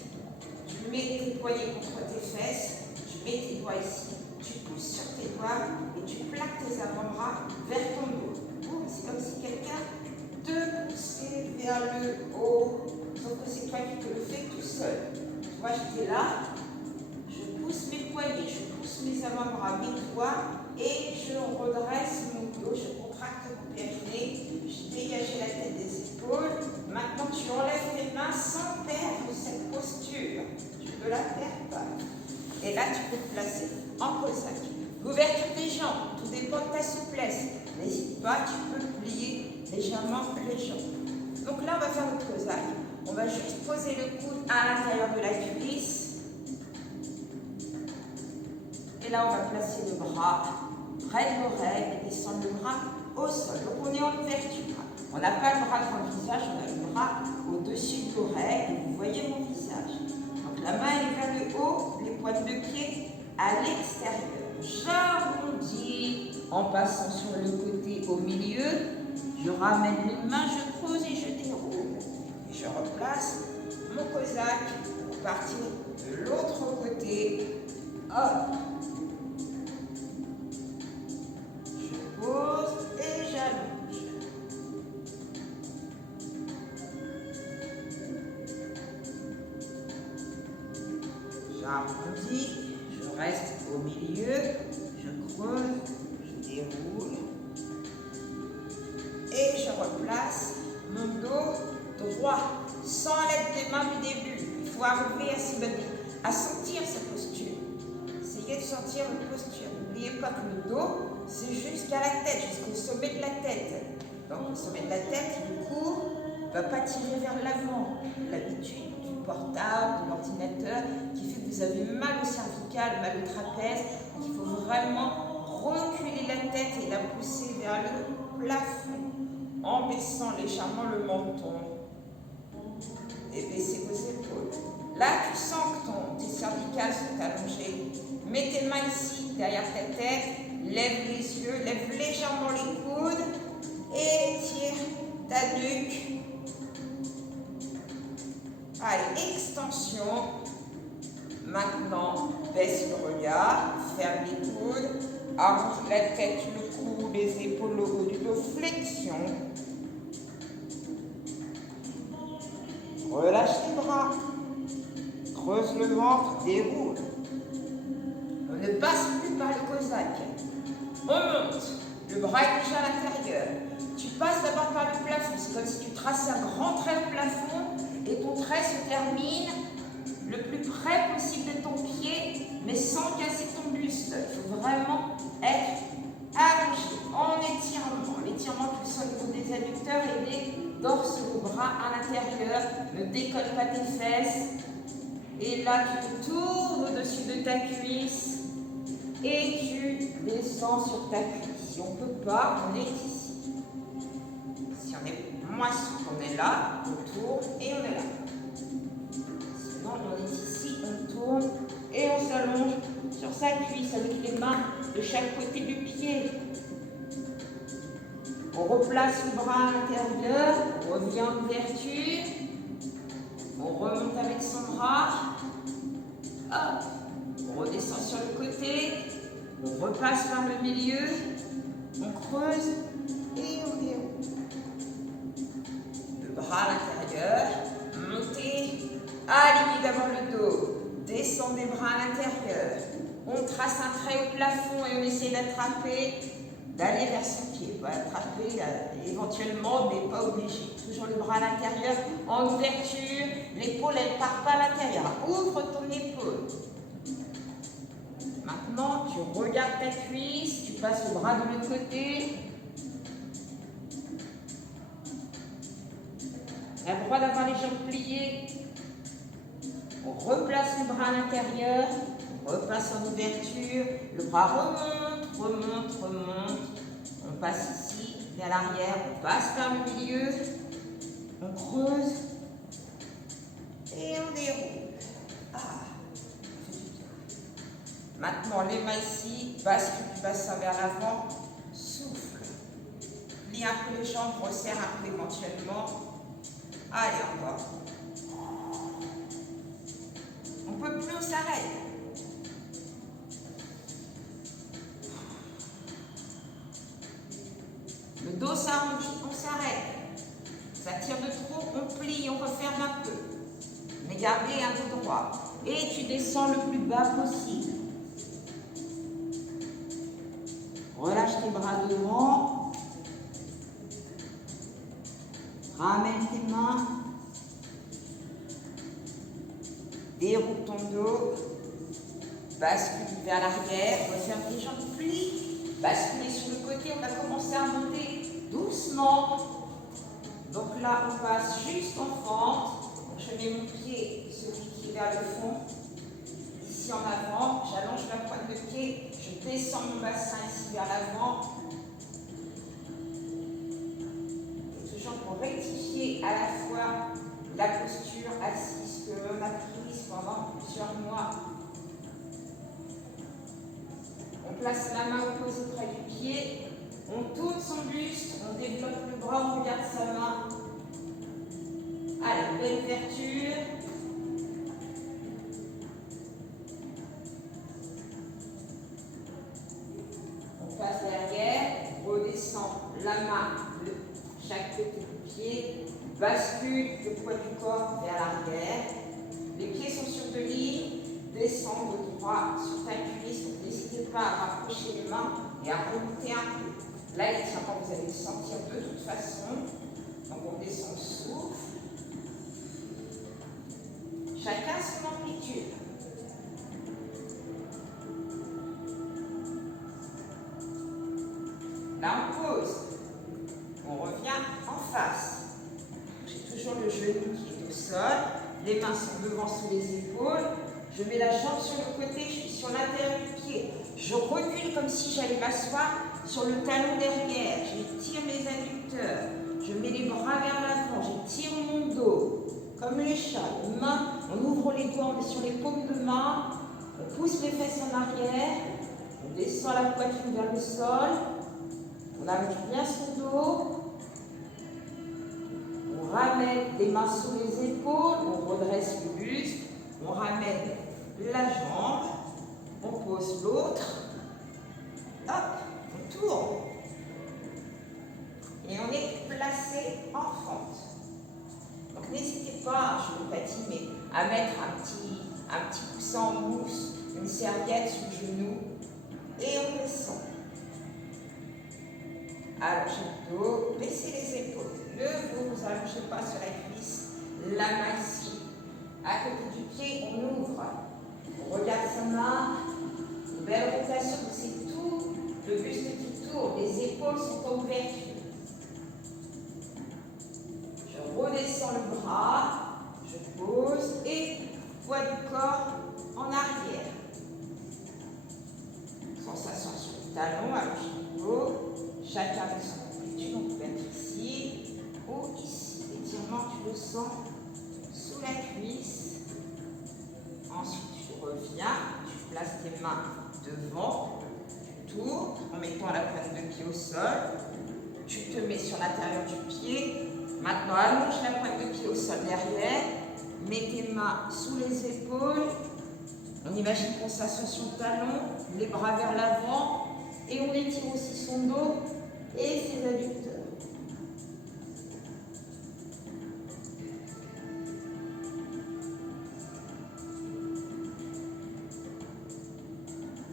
Tu mets tes poignets contre tes fesses. Tu mets tes doigts ici. Tu pousses sur tes doigts et tu plaques tes avant-bras vers ton dos. C'est comme si quelqu'un te poussait vers le haut. Sauf que c'est toi qui te le fais tout seul. Tu vois, j'étais là. Je pousse mes poignets, je pousse mes avant-bras, mes doigts et je redresse mon dos, je contracte mon périnée, je dégage la tête des épaules. Maintenant, tu enlèves tes mains sans perdre cette posture. Tu ne la perds pas. Et là, tu peux te placer en cosaque. L'ouverture des jambes, tout dépend de ta souplesse. N'hésite pas, tu peux plier légèrement les jambes. Donc là, on va faire notre cosaque. On va juste poser le coude à l'intérieur de la cuisse. Et là, on va placer le bras près de l'oreille et descendre le bras au sol. Donc on est en ouverture. On n'a pas le bras devant le visage, on a le bras au-dessus de l'oreille et vous voyez mon visage. Donc la main est vers le haut, les pointes de pied à l'extérieur. J'arrondis en passant sur le côté au milieu. Je ramène les mains, je creuse et je déroule. Et je replace mon cosaque pour partir de l'autre côté. Hop. Je pose et j'allonge. J'arrondis, je reste au milieu, je creuse, je déroule. Et je replace mon dos droit, sans l'aide des mains du début. Il faut arriver à sentir sa posture. Essayez de sentir votre posture. N'oubliez pas que le dos, c'est jusqu'à la tête, jusqu'au sommet de la tête. Donc au sommet de la tête, le cou ne va pas tirer vers l'avant. L'habitude du portable, de l'ordinateur, qui fait que vous avez mal au cervical, mal au trapèze. Donc il faut vraiment reculer la tête et la pousser vers le plafond en baissant légèrement le menton et baissez vos épaules. Là, tu sens que tes cervicales sont allongées. Mets tes mains ici, derrière ta tête, lève les yeux, lève légèrement les coudes et étire ta nuque. Allez, extension. Maintenant, baisse le regard, ferme les coudes, arrondis la tête, le cou, les épaules, le haut du dos, flexion. Relâche les bras, creuse le ventre, déroule. On ne passe plus par le cosaque. On monte, le bras est déjà à l'intérieur. Tu passes d'abord par le plafond, c'est comme si tu traçais un grand trait au plafond et ton trait se termine le plus près possible de ton pied, mais sans casser ton buste. Il faut vraiment être allongé en étirement. L'étirement plus au niveau des adducteurs et des dorsaux, bras à l'intérieur. Ne décolle pas tes fesses. Et là, tu te tournes au-dessus de ta cuisse et tu descends sur ta cuisse. Si on ne peut pas, on est ici. Si on est moins souple, on est là, on tourne et on est là. Sinon, on est ici, on tourne et on s'allonge sur sa cuisse avec les mains de chaque côté du pied. On replace le bras à l'intérieur, on revient en ouverture, on remonte avec son bras, hop, on redescend sur le côté, on repasse par le milieu, on creuse et on déroule. Le bras à l'intérieur, montez, alignez d'abord le dos, descendez les bras à l'intérieur, on trace un trait au plafond et on essaie d'attraper, d'aller vers son pied, on va attraper éventuellement, mais pas obligé. Toujours le bras à l'intérieur, en ouverture, l'épaule elle part pas à l'intérieur, ouvre ton épaule. Maintenant, tu regardes ta cuisse, tu passes le bras de l'autre côté. Tu as le droit d'avoir les jambes pliées. On replace le bras à l'intérieur, on repasse en ouverture, le bras remonte, remonte, remonte. On passe ici, vers l'arrière, on passe par le milieu, on creuse et on déroule. Maintenant, les mains ici, bascule du bassin vers l'avant, souffle. Plie un peu les jambes, resserre un peu éventuellement. Allez, encore. On ne peut plus, on s'arrête. Le dos s'arrondit, on s'arrête. Ça tire de trop, on plie, on referme un peu. Mais gardez un dos droit. Et tu descends le plus bas possible. Relâche tes bras devant. Ramène tes mains. Déroule ton dos. Bascule vers l'arrière. Referme tes jambes, plie. Basculez sur le côté. On va commencer à monter doucement. Donc là, on passe juste en fente. Je mets mon pied, celui qui est vers le fond. Ici en avant, j'allonge la pointe de pied. Je descends mon bassin ici vers l'avant. Toujours pour rectifier à la fois la posture assise que l'on a prise pendant plusieurs mois. On place la main opposée près du pied. On tourne son buste. On développe le bras. On regarde sa main. Allez, belle ouverture. On passe derrière, on redescend la main de chaque côté du pied, bascule le poids du corps vers l'arrière. Les pieds sont sur deux lignes, descendre de droit sur ta cuisse. Donc n'hésitez pas à rapprocher les mains et à remonter un peu. Là, il tient pas, vous allez le sentir de toute façon. Donc on descend le souffle. Chacun son amplitude. Là, on pose. On revient en face. J'ai toujours le genou qui est au sol. Les mains sont devant sous les épaules. Je mets la jambe sur le côté, je suis sur l'intérieur du pied. Je recule comme si j'allais m'asseoir sur le talon derrière. J'étire mes adducteurs. Je mets les bras vers l'avant. J'étire mon dos. Comme les chats. Les mains, on ouvre les doigts, on est sur les paumes de main. On pousse les fesses en arrière. On descend la poitrine vers le sol. On allonge bien son dos. On ramène les mains sous les épaules. On redresse le buste. On ramène la jambe. On pose l'autre. Hop, on tourne. Et on est placé en fente. Donc n'hésitez pas, je le patine, mais à mettre un petit coussin en mousse, une serviette sous le genou. Et on descend. Allongez le dos, baissez les épaules. Ne vous allongez pas sur la cuisse. La main ici. À côté du pied, on ouvre. On regarde sa main. Une belle rotation, c'est tout. Le buste qui tourne, les épaules sont en ouverture. Je redescends le bras. Je pose et poids du corps en arrière. Sensation sur le talon, allongez le dos. Chacun de son amplitude, on peut être ici ou ici. L'étirement, tu le sens sous la cuisse. Ensuite, tu reviens, tu places tes mains devant, tu tournes en mettant la pointe de pied au sol. Tu te mets sur l'intérieur du pied. Maintenant, allonge la pointe de pied au sol derrière. Mets tes mains sous les épaules. On imagine qu'on s'assoit sur le talon, les bras vers l'avant. Et on étire aussi son dos et ses adducteurs.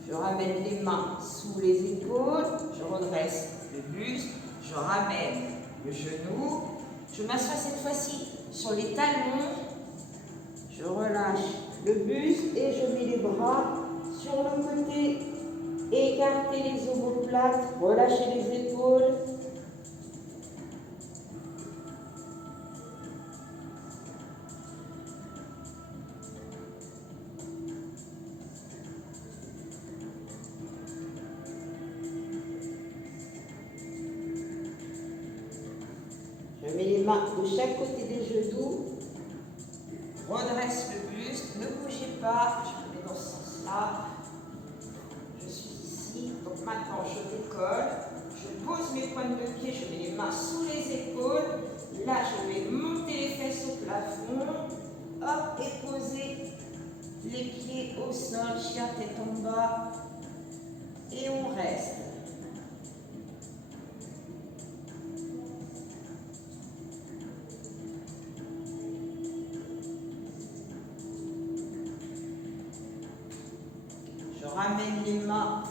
Je ramène les mains sous les épaules, je redresse le buste, je ramène le genou, je m'assois cette fois-ci sur les talons, je relâche le buste et je mets les bras sur le côté. Écartez les omoplates, relâchez les épaules. Je mets les mains de chaque côté des genoux. Redresse le buste, ne bougez pas, je me mets dans ce sens-là. Donc maintenant, je décolle, je pose mes pointes de pied, je mets les mains sous les épaules. Là, je vais monter les fesses au plafond. Hop, et poser les pieds au sol, chien tête en bas. Et on reste. Je ramène les mains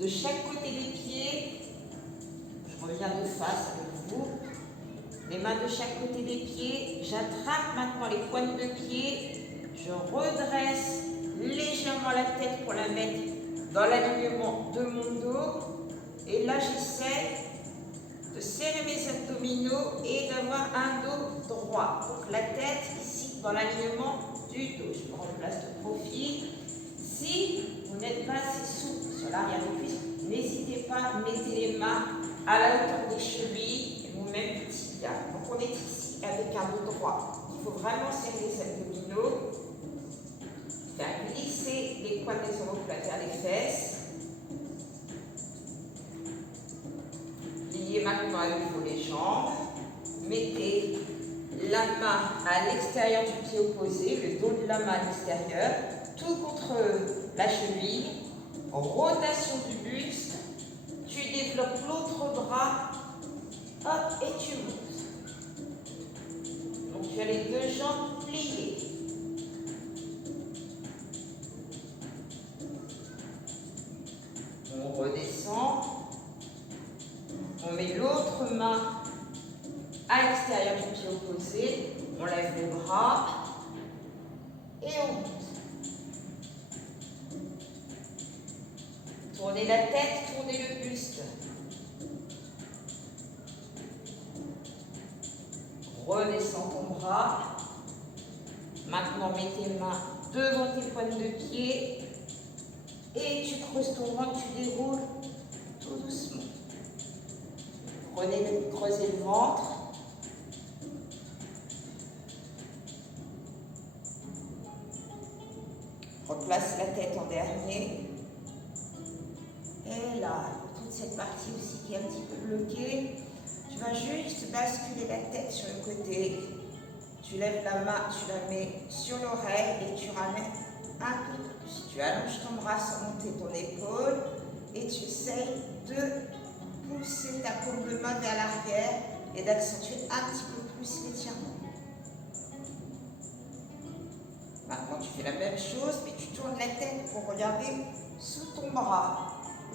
de chaque côté des pieds. Je reviens de face avec vous. Les mains de chaque côté des pieds. J'attrape maintenant les pointes de pied. Je redresse légèrement la tête pour la mettre dans l'alignement de mon dos. Et là, j'essaie de serrer mes abdominaux et d'avoir un dos droit. Donc la tête ici dans l'alignement du dos. Je me remplace de profil. Si vous n'êtes pas assez souple sur l'arrière des cuisses, n'hésitez pas, mettez les mains à la hauteur des chevilles ou même du tibia. Donc on est ici avec un dos droit. Il faut vraiment serrer les abdominaux, faire glisser les pointes des omoplates vers les fesses. Pliez maintenant à nouveau les jambes. Mettez la main à l'extérieur du pied opposé, le dos de la main à l'extérieur, tout contre la cheville. Rotation du buste. Tu développes l'autre bras. Hop, et tu montes. Donc tu as les deux jambes pliées. On redescend. On met l'autre main à l'extérieur du pied opposé. On lève les bras. Et on monte. Tournez la tête, tournez le buste. Redescends ton bras. Maintenant, mets tes mains devant tes pointes de pied. Et tu creuses ton ventre, tu déroules tout doucement. Creusez le ventre. Replace la tête en dernier. Et là, toute cette partie aussi qui est un petit peu bloquée, tu vas juste basculer la tête sur le côté. Tu lèves la main, tu la mets sur l'oreille et tu ramènes un peu plus. Tu allonges ton bras sans monter ton épaule et tu essayes de pousser ta paume de main vers l'arrière et d'accentuer un petit peu plus l'étirement. Maintenant, tu fais la même chose, mais tu tournes la tête pour regarder sous ton bras.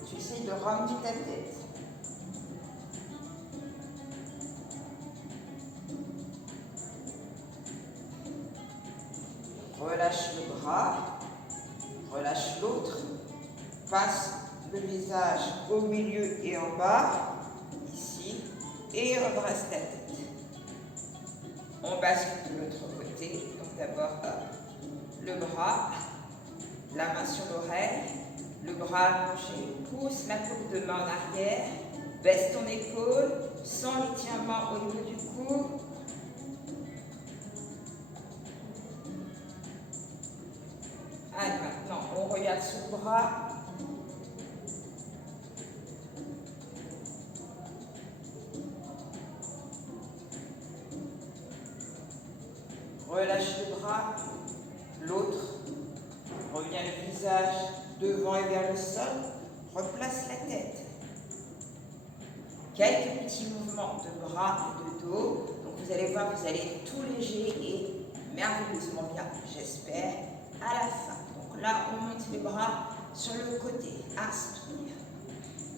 Tu essayes de ramener ta tête. Relâche le bras, relâche l'autre, passe le visage au milieu et en bas, ici, et redresse ta tête. On bascule de l'autre côté, donc d'abord le bras, la main sur l'oreille, le bras allongé, pousse la paume de main en arrière, baisse ton épaule, sens l'étirement au niveau du cou. Allez, maintenant, on regarde sous le bras. Relâche le bras, l'autre. Reviens le visage devant et vers le sol. Replace la tête. Quelques petits mouvements de bras et de dos. Donc vous allez voir, vous allez être tout léger et merveilleusement bien, j'espère, à la fin. Donc là, on monte les bras sur le côté. Inspire.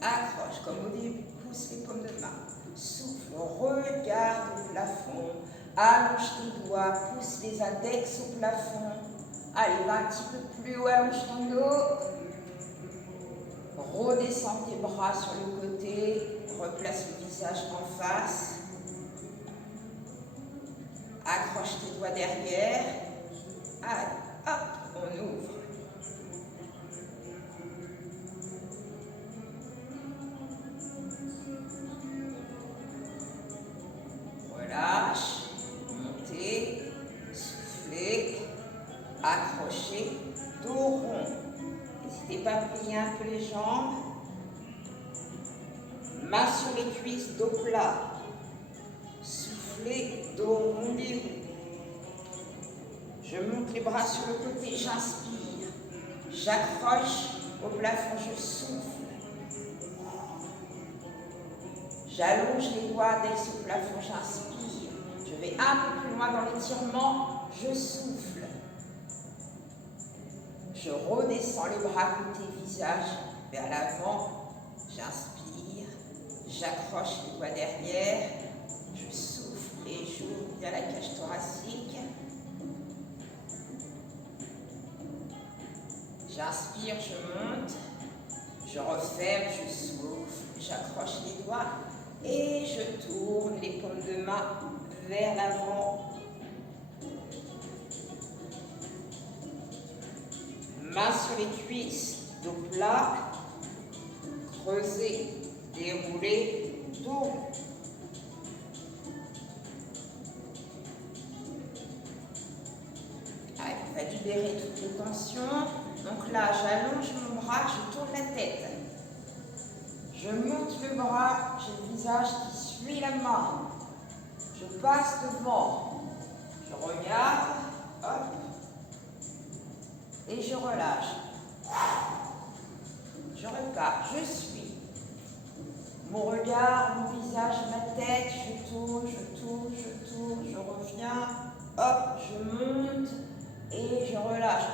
Accroche comme au début. Pousse les paumes de main. Souffle. Regarde le plafond. Allonge tes doigts. Pousse les index au plafond. Allez, va un petit peu plus haut. Allonge ton dos. Redescends tes bras sur le côté. Replace le visage en face. Accroche tes doigts derrière. Allez, hop, on ouvre. Relâche, montez, soufflez, accrochez, dos rond. N'hésitez pas à plier un peu les jambes. Main sur les cuisses, dos plat. Soufflez, dos rond. Je monte les bras sur le côté, j'inspire. J'accroche au plafond, je souffle. J'allonge les doigts dès ce plafond, j'inspire. Je vais un peu plus loin dans l'étirement, je souffle. Je redescends les bras côté visage vers l'avant, j'inspire. J'accroche les doigts derrière, je souffle et j'ouvre bien la cage thoracique. J'inspire, je monte, je referme, je souffle, j'accroche les doigts et je tourne les paumes de main vers l'avant. Main sur les cuisses, dos plat, creuser, dérouler, tourne. Allez, on va libérer toutes les tensions. Donc là, j'allonge mon bras, je tourne la tête. Je monte le bras, j'ai le visage qui suit la main. Je passe devant. Je regarde, hop, et je relâche. Je repars, je suis. Mon regard, mon visage, ma tête, je tourne, je reviens, hop, je monte et je relâche.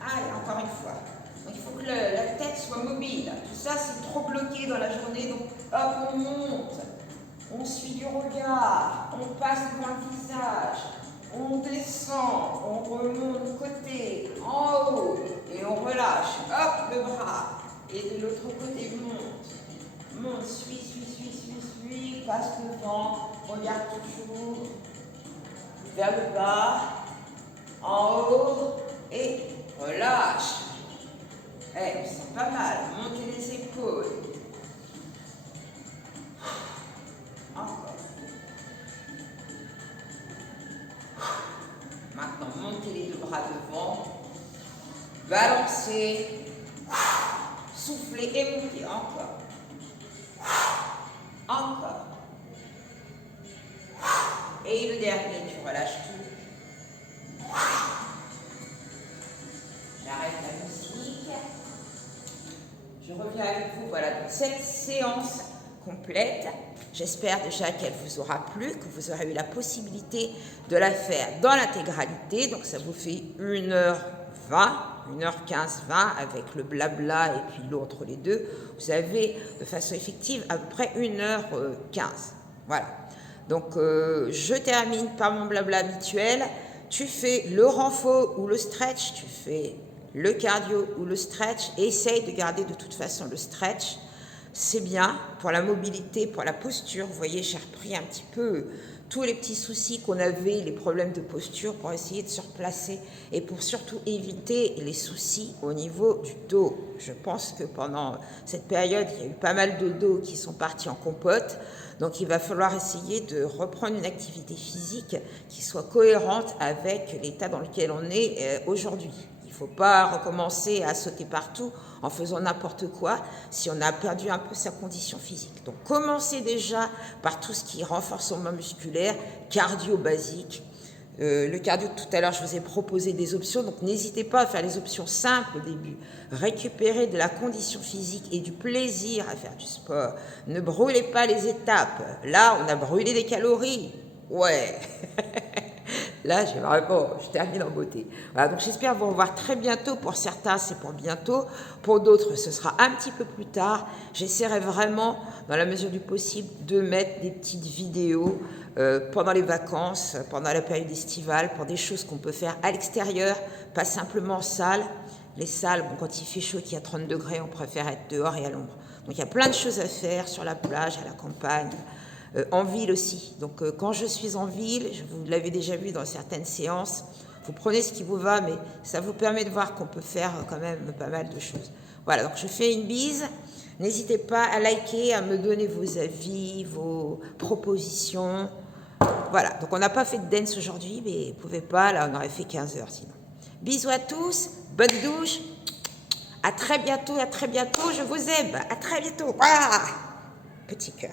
Allez, encore une fois. Donc il faut que la tête soit mobile. Tout ça, c'est trop bloqué dans la journée. Donc hop, on monte. On suit du regard. On passe devant le visage. On descend. On remonte côté, en haut. Et on relâche. Hop, le bras. Et de l'autre côté, monte. Monte, suis. Passe devant. Regarde toujours. Vers le bas. En haut. Et relâche. C'est pas mal. Montez les épaules. Encore. Maintenant, montez les deux bras devant. Balancez. Soufflez et montez. Encore. Encore. Et le dernier, tu relâches tout. J'arrête la musique. Je reviens avec vous, voilà, donc cette séance complète. J'espère déjà qu'elle vous aura plu, que vous aurez eu la possibilité de la faire dans l'intégralité. Donc ça vous fait 1h20, 1h15, 20 avec le blabla et puis l'autre, les deux. Vous avez de façon effective à peu près 1h15. Voilà. Donc je termine par mon blabla habituel. Tu fais le renfort ou le stretch, tu fais le cardio ou le stretch, et essaye de garder de toute façon le stretch. C'est bien pour la mobilité, pour la posture. Vous voyez, j'ai repris un petit peu tous les petits soucis qu'on avait, les problèmes de posture, pour essayer de se replacer et pour surtout éviter les soucis au niveau du dos. Je pense que pendant cette période, il y a eu pas mal de dos qui sont partis en compote. Donc il va falloir essayer de reprendre une activité physique qui soit cohérente avec l'état dans lequel on est aujourd'hui. Il ne faut pas recommencer à sauter partout en faisant n'importe quoi si on a perdu un peu sa condition physique. Donc commencez déjà par tout ce qui est renforcement musculaire, cardio basique. Le cardio, tout à l'heure, je vous ai proposé des options, donc n'hésitez pas à faire les options simples au début. Récupérez de la condition physique et du plaisir à faire du sport. Ne brûlez pas les étapes. Là, on a brûlé des calories. Ouais. Là, je termine en beauté. Voilà, donc j'espère vous revoir très bientôt. Pour certains, c'est pour bientôt. Pour d'autres, ce sera un petit peu plus tard. J'essaierai vraiment, dans la mesure du possible, de mettre des petites vidéos pendant les vacances, pendant la période estivale, pour des choses qu'on peut faire à l'extérieur, pas simplement en salle. Les salles, bon, quand il fait chaud, qu'il y a 30 degrés, on préfère être dehors et à l'ombre. Donc il y a plein de choses à faire sur la plage, à la campagne. En ville aussi. Donc quand je suis en ville, vous l'avez déjà vu dans certaines séances, vous prenez ce qui vous va, mais ça vous permet de voir qu'on peut faire quand même pas mal de choses. Voilà, donc je fais une bise. N'hésitez pas à liker, à me donner vos avis, vos propositions. Voilà, donc on n'a pas fait de dance aujourd'hui, mais vous ne pouvez pas, là on aurait fait 15 heures sinon. Bisous à tous, bonne douche, à très bientôt, je vous aime, à très bientôt. Voilà. Petit cœur.